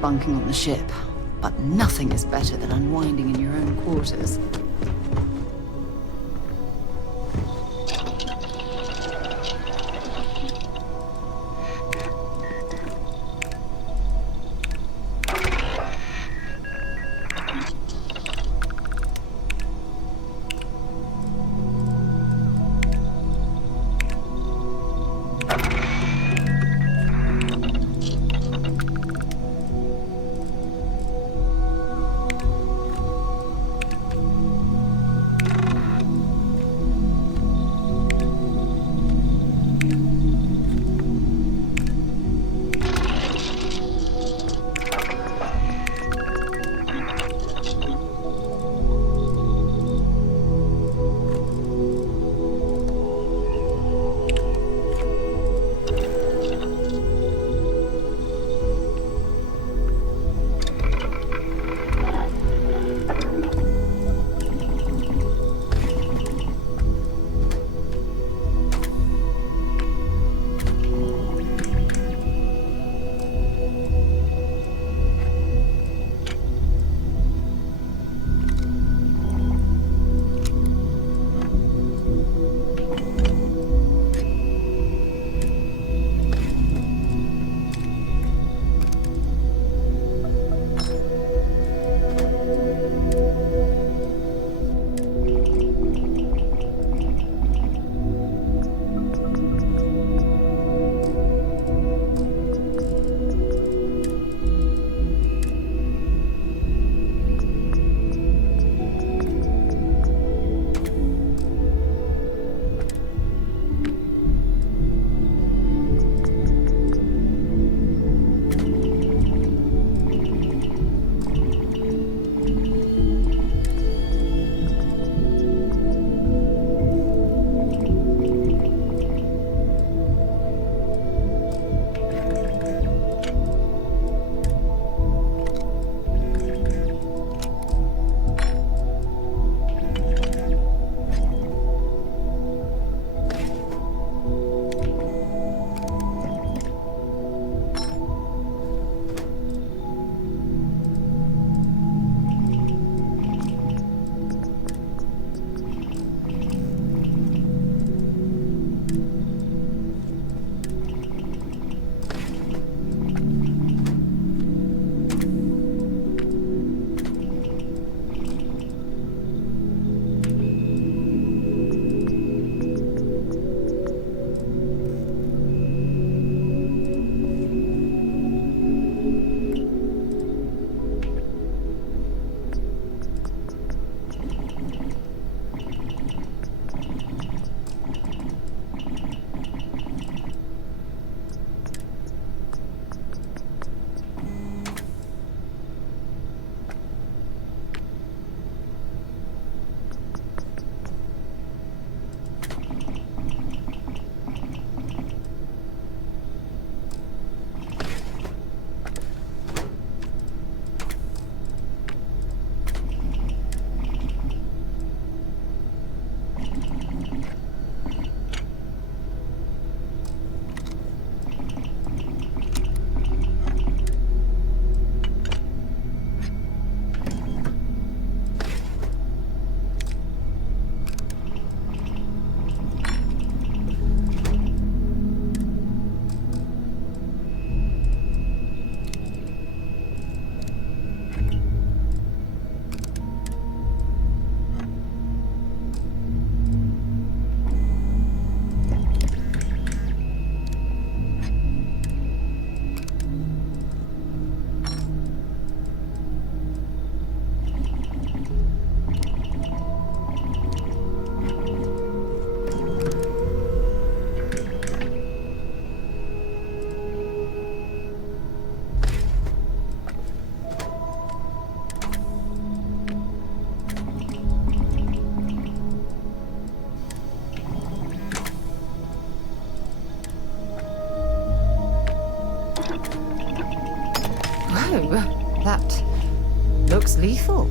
Bunking on the ship, but nothing is better than unwinding in your own quarters. Oh, that looks lethal.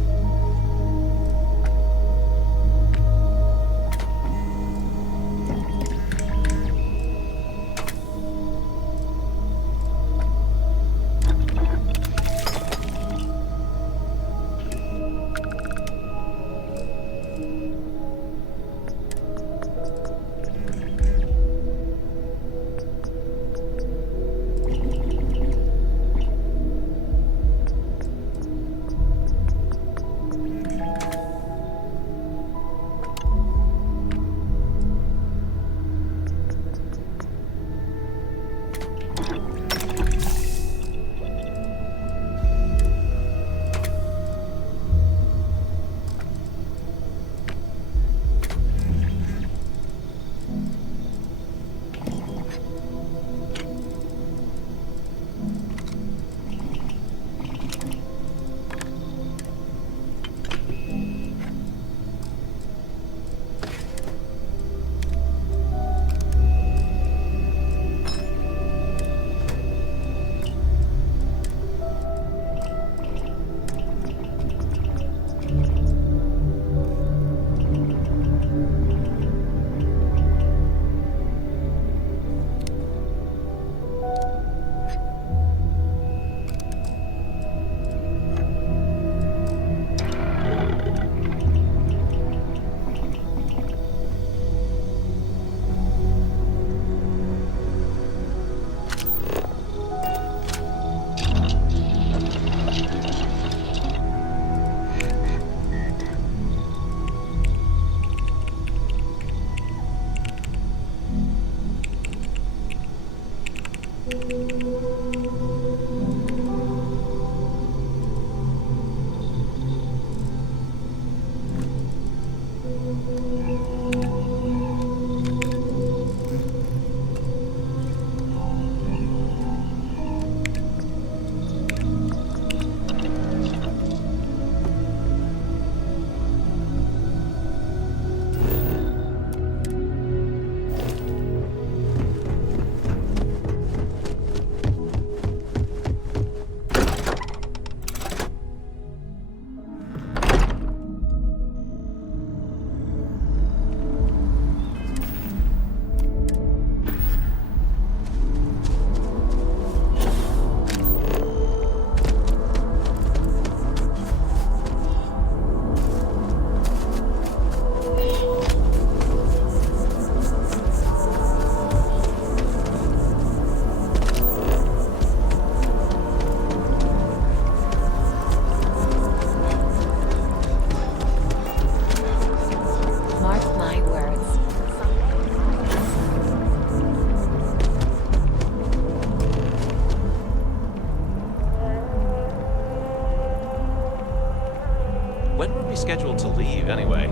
When were we scheduled to leave, anyway?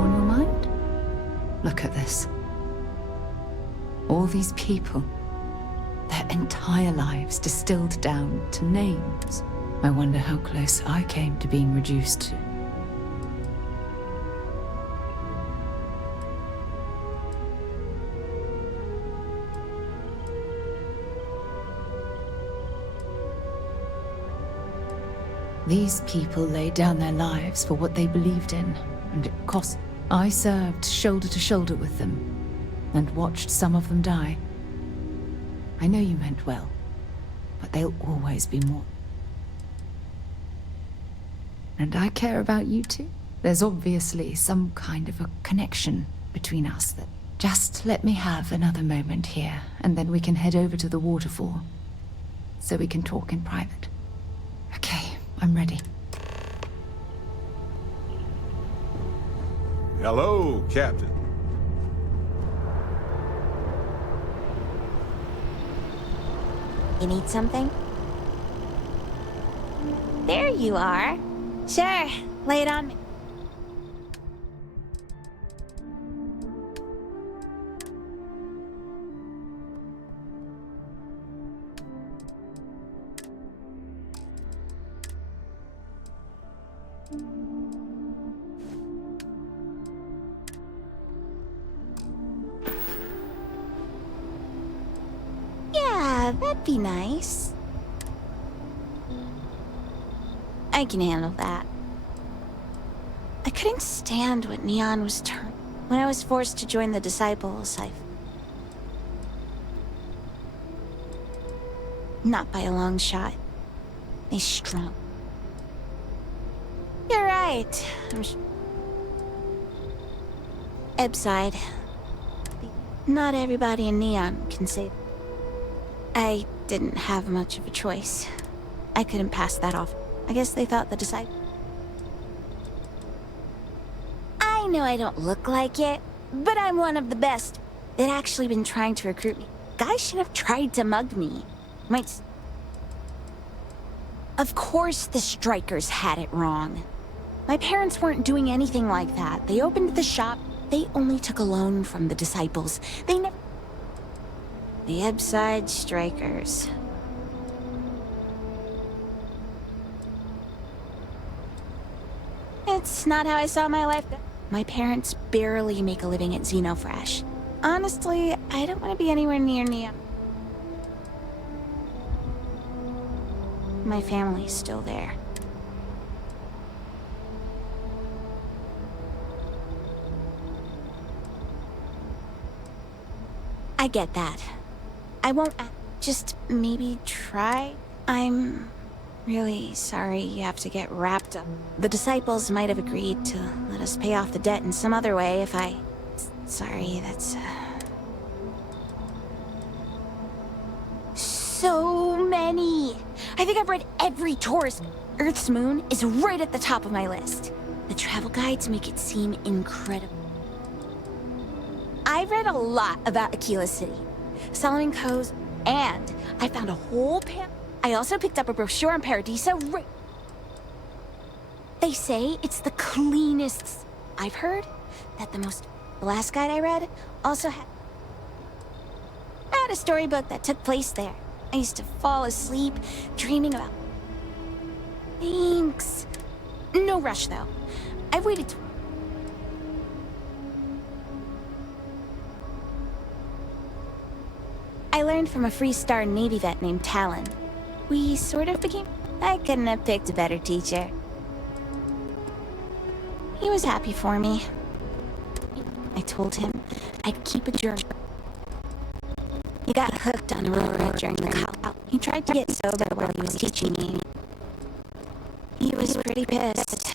on your mind? Look at this. All these people. Their entire lives distilled down to names. I wonder how close I came to being reduced to. These people laid down their lives for what they believed in, and it cost. I served shoulder to shoulder with them, and watched some of them die. I know you meant well, but they'll always be more. And I care about you too. There's obviously some kind of a connection between us that... Just let me have another moment here, and then we can head over to the waterfall, so we can talk in private. Okay, I'm ready. Hello, Captain. You need something? There you are. Sure, lay it on me. Yeah, that'd be nice. I can handle that. I couldn't stand what Neon was turned. When I was forced to join the Disciples, not by a long shot. They strong. You're right. Ebside. Not everybody in Neon can say... I didn't have much of a choice. I couldn't pass that off. I guess they thought the Disciples... I know I don't look like it, but I'm one of the best. They'd actually been trying to recruit me. Guys should have tried to mug me. Of course the strikers had it wrong. My parents weren't doing anything like that. They opened the shop. They only took a loan from the Disciples. They never... The Ebside strikers. It's not how I saw my life go. My parents barely make a living at Xenofresh. Honestly, I don't want to be anywhere near Neon. My family's still there. I get that. I won't just maybe try. I'm really sorry you have to get wrapped up. The Disciples might have agreed to let us pay off the debt in some other way if I... Sorry, that's... So many! I think I've read every tourist. Earth's moon is right at the top of my list. The travel guides make it seem incredible. I've read a lot about Aquila City, Solomon Coast, and I found a whole I also picked up a brochure on Paradiso. They say it's the cleanest. I've heard that the last guide I read also had a storybook that took place there. I used to fall asleep dreaming about... Thanks. No rush, though. I've waited I learned from a Freestar Navy vet named Talon. We sort of became... I couldn't have picked a better teacher. He was happy for me. I told him I'd keep a journal. He got hooked on Aurora during the call. He tried to get sober while he was teaching me. He was pretty pissed.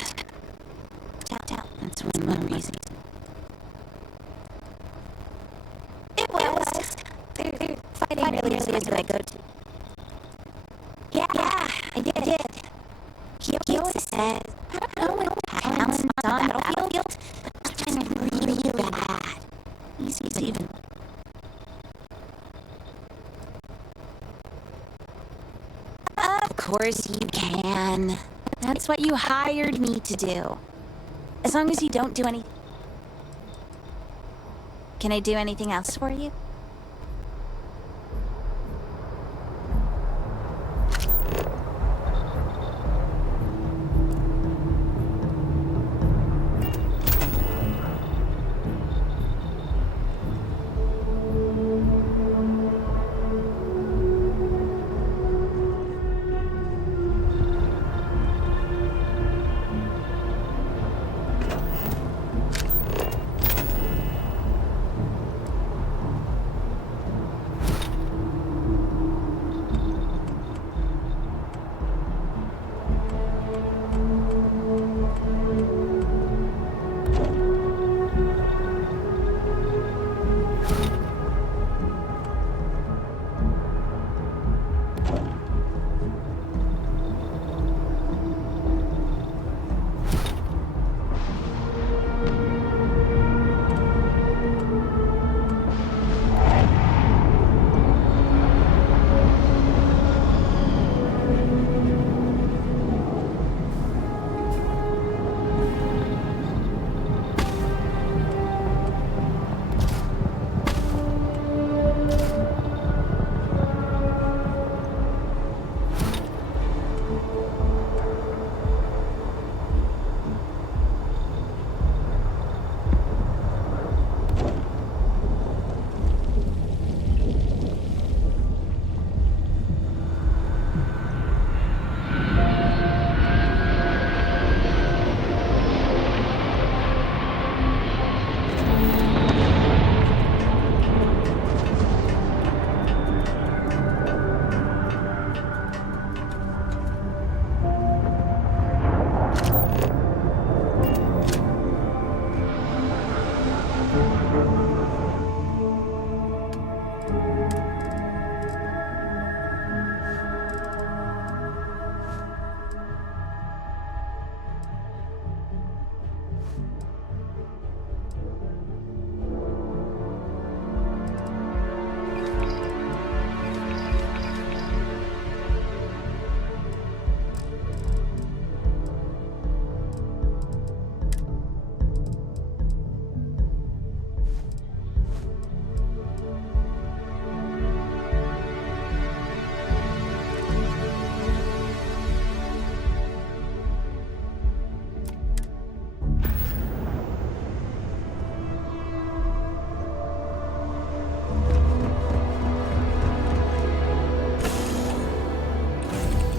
That's one reason. It was. They're fighting really good that I go to. Yeah, I did. He always says, I don't know when Talon's on the battlefield, but sometimes really bad. He's even... Of course you can. That's what you hired me to do. As long as you don't do anything. Can I do anything else for you?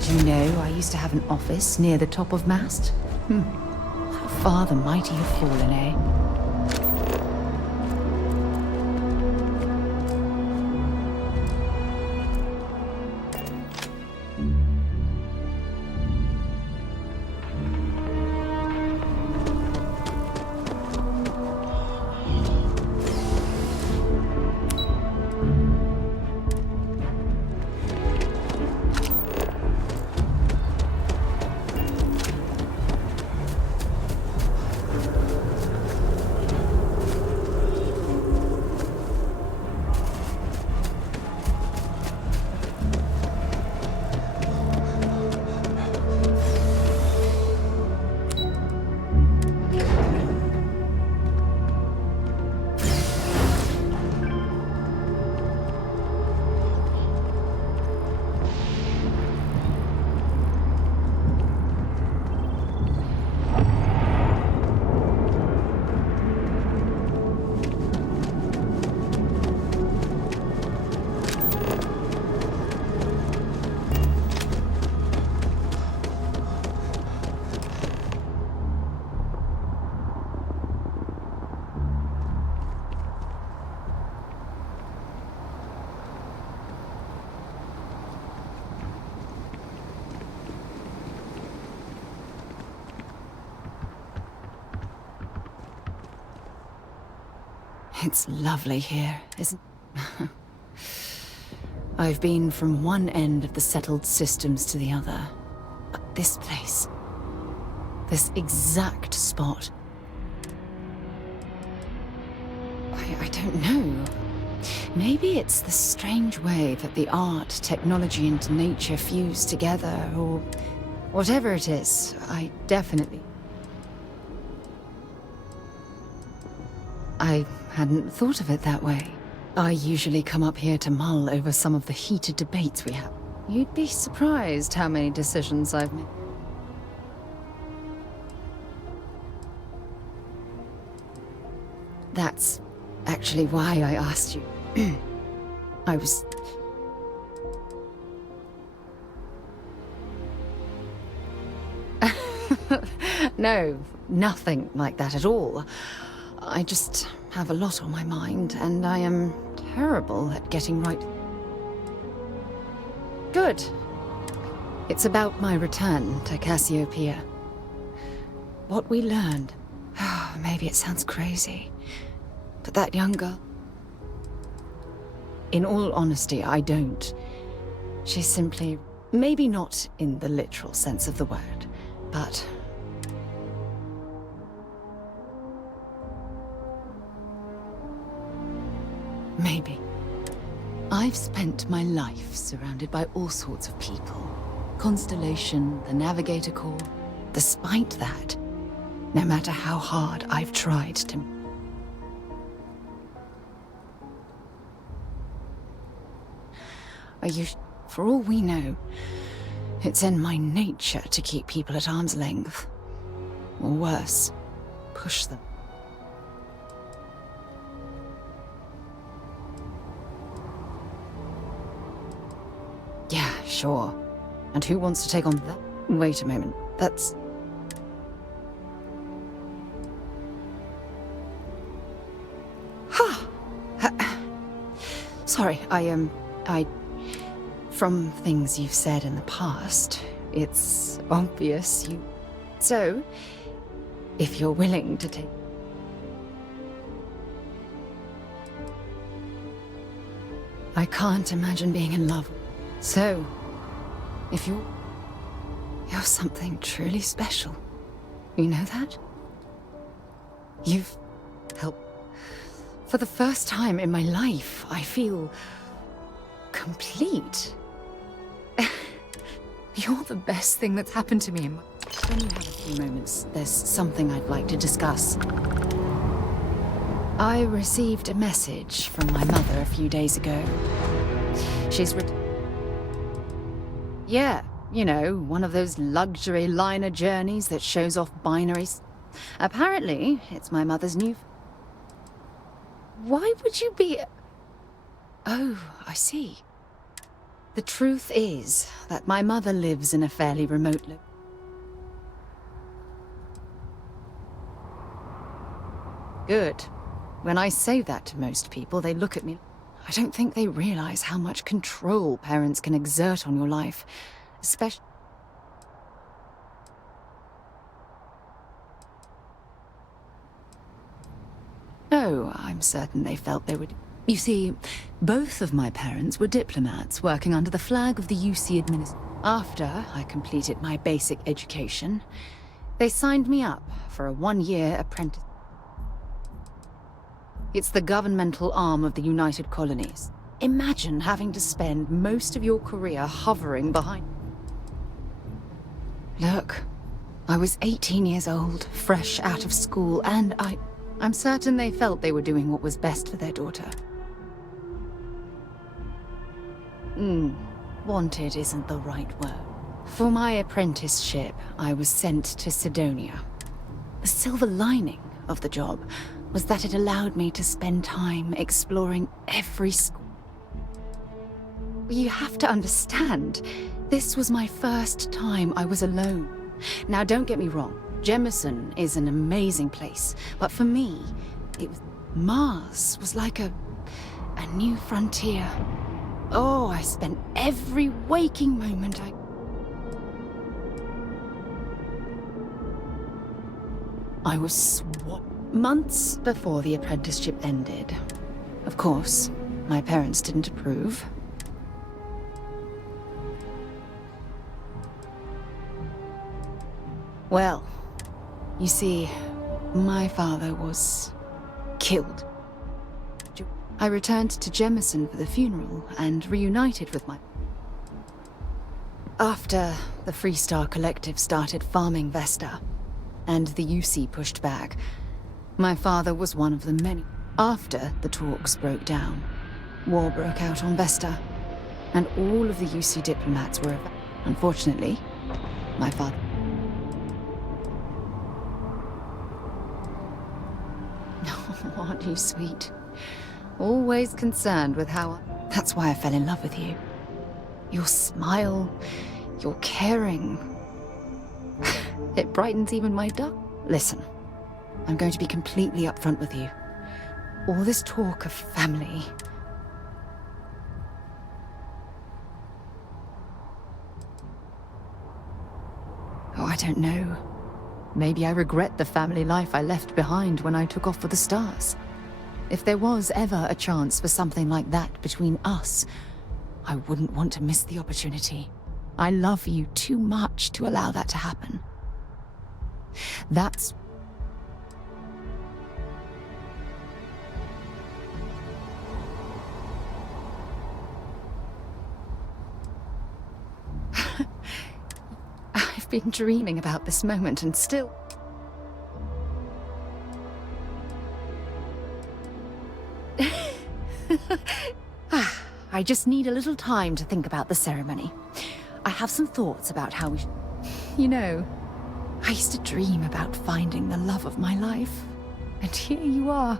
You know, I used to have an office near the top of mast. How far the mighty have fallen, eh? It's lovely here, isn't it? I've been from one end of the settled systems to the other. But this place, this exact spot, I don't know. Maybe it's the strange way that the art, technology, and nature fuse together, or whatever it is. I definitely... I hadn't thought of it that way. I usually come up here to mull over some of the heated debates we have. You'd be surprised how many decisions I've made. That's actually why I asked you. I was... No, nothing like that at all. I just have a lot on my mind, and I am terrible at getting right. Good. It's about my return to Cassiopeia. What we learned. Maybe it sounds crazy, but that young girl... In all honesty, I don't. She's simply... Maybe not in the literal sense of the word, but... Maybe. I've spent my life surrounded by all sorts of people. Constellation, the Navigator Corps. Despite that, no matter how hard I've tried to... For all we know, it's in my nature to keep people at arm's length. Or worse, push them. Yeah, sure. And who wants to take on that? Wait a moment, that's... Sorry, From things you've said in the past, it's obvious you... So, if you're willing to take... I can't imagine being in love. So, if you're something truly special. You know that? You've helped... For the first time in my life, I feel... complete. You're the best thing that's happened to me. When you have a few moments, there's something I'd like to discuss. I received a message from my mother a few days ago. She's Yeah, you know, one of those luxury liner journeys that shows off binaries. Apparently, it's my mother's new... Why would you be... Oh, I see. The truth is that my mother lives in a fairly remote Good. When I say that to most people, they look at me. I don't think they realize how much control parents can exert on your life, especially... Oh, I'm certain they felt they would... You see, both of my parents were diplomats working under the flag of the UC administration. After I completed my basic education, they signed me up for a one-year apprentice. It's the governmental arm of the United Colonies. Imagine having to spend most of your career hovering behind... Look, I was 18 years old, fresh out of school, and I'm certain they felt they were doing what was best for their daughter. Wanted isn't the right word. For my apprenticeship, I was sent to Sidonia. The silver lining of the job was that it allowed me to spend time exploring every school. You have to understand, this was my first time I was alone. Now, don't get me wrong, Jemison is an amazing place, but for me, Mars was like a new frontier. Oh, I spent every waking moment I was months before the apprenticeship ended. Of course, my parents didn't approve. Well, you see, my father was killed. I returned to Jemison for the funeral and reunited with my... After the Freestar Collective started farming Vesta, and the UC pushed back, My father was one of the many. After the talks broke down, war broke out on Vesta, and all of the UC diplomats were unfortunately, my father. Oh, aren't you sweet? Always concerned with how That's why I fell in love with you. Your smile, your caring. It brightens even my dark. Listen, I'm going to be completely upfront with you. All this talk of family. Oh, I don't know. Maybe I regret the family life I left behind when I took off for the stars. If there was ever a chance for something like that between us, I wouldn't want to miss the opportunity. I love you too much to allow that to happen. That's... I've been dreaming about this moment and still... I just need a little time to think about the ceremony. I have some thoughts about how we... You know, I used to dream about finding the love of my life. And here you are.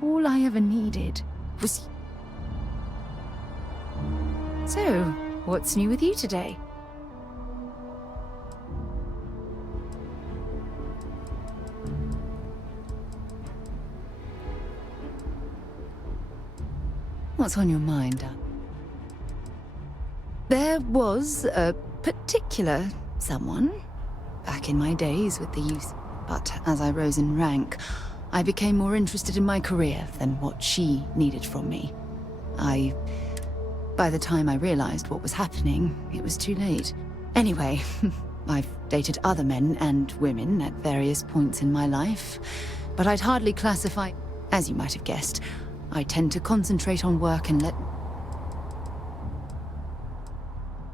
All I ever needed was... So, what's new with you today? What's on your mind? There was a particular someone back in my days with the youth, but as I rose in rank, I became more interested in my career than what she needed from me. By the time I realized what was happening, it was too late. Anyway, I've dated other men and women at various points in my life, but I'd hardly classify, as you might have guessed, I tend to concentrate on work and let...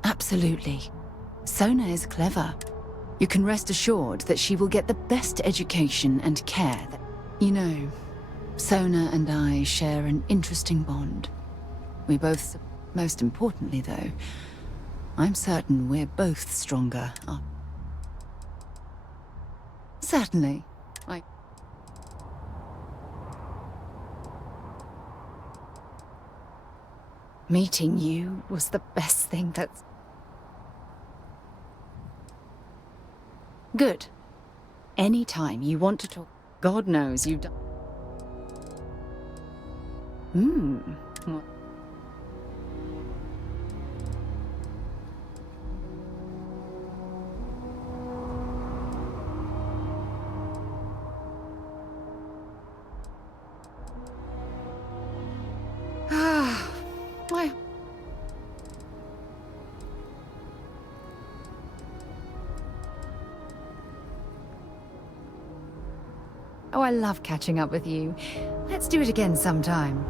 Absolutely. Sona is clever. You can rest assured that she will get the best education and care that... You know, Sona and I share an interesting bond. We both... Most importantly, though, I'm certain we're both stronger. Certainly. Meeting you was the best thing that's... Good. Anytime you want to talk, God knows you don't... What? Why? Oh, I love catching up with you. Let's do it again sometime.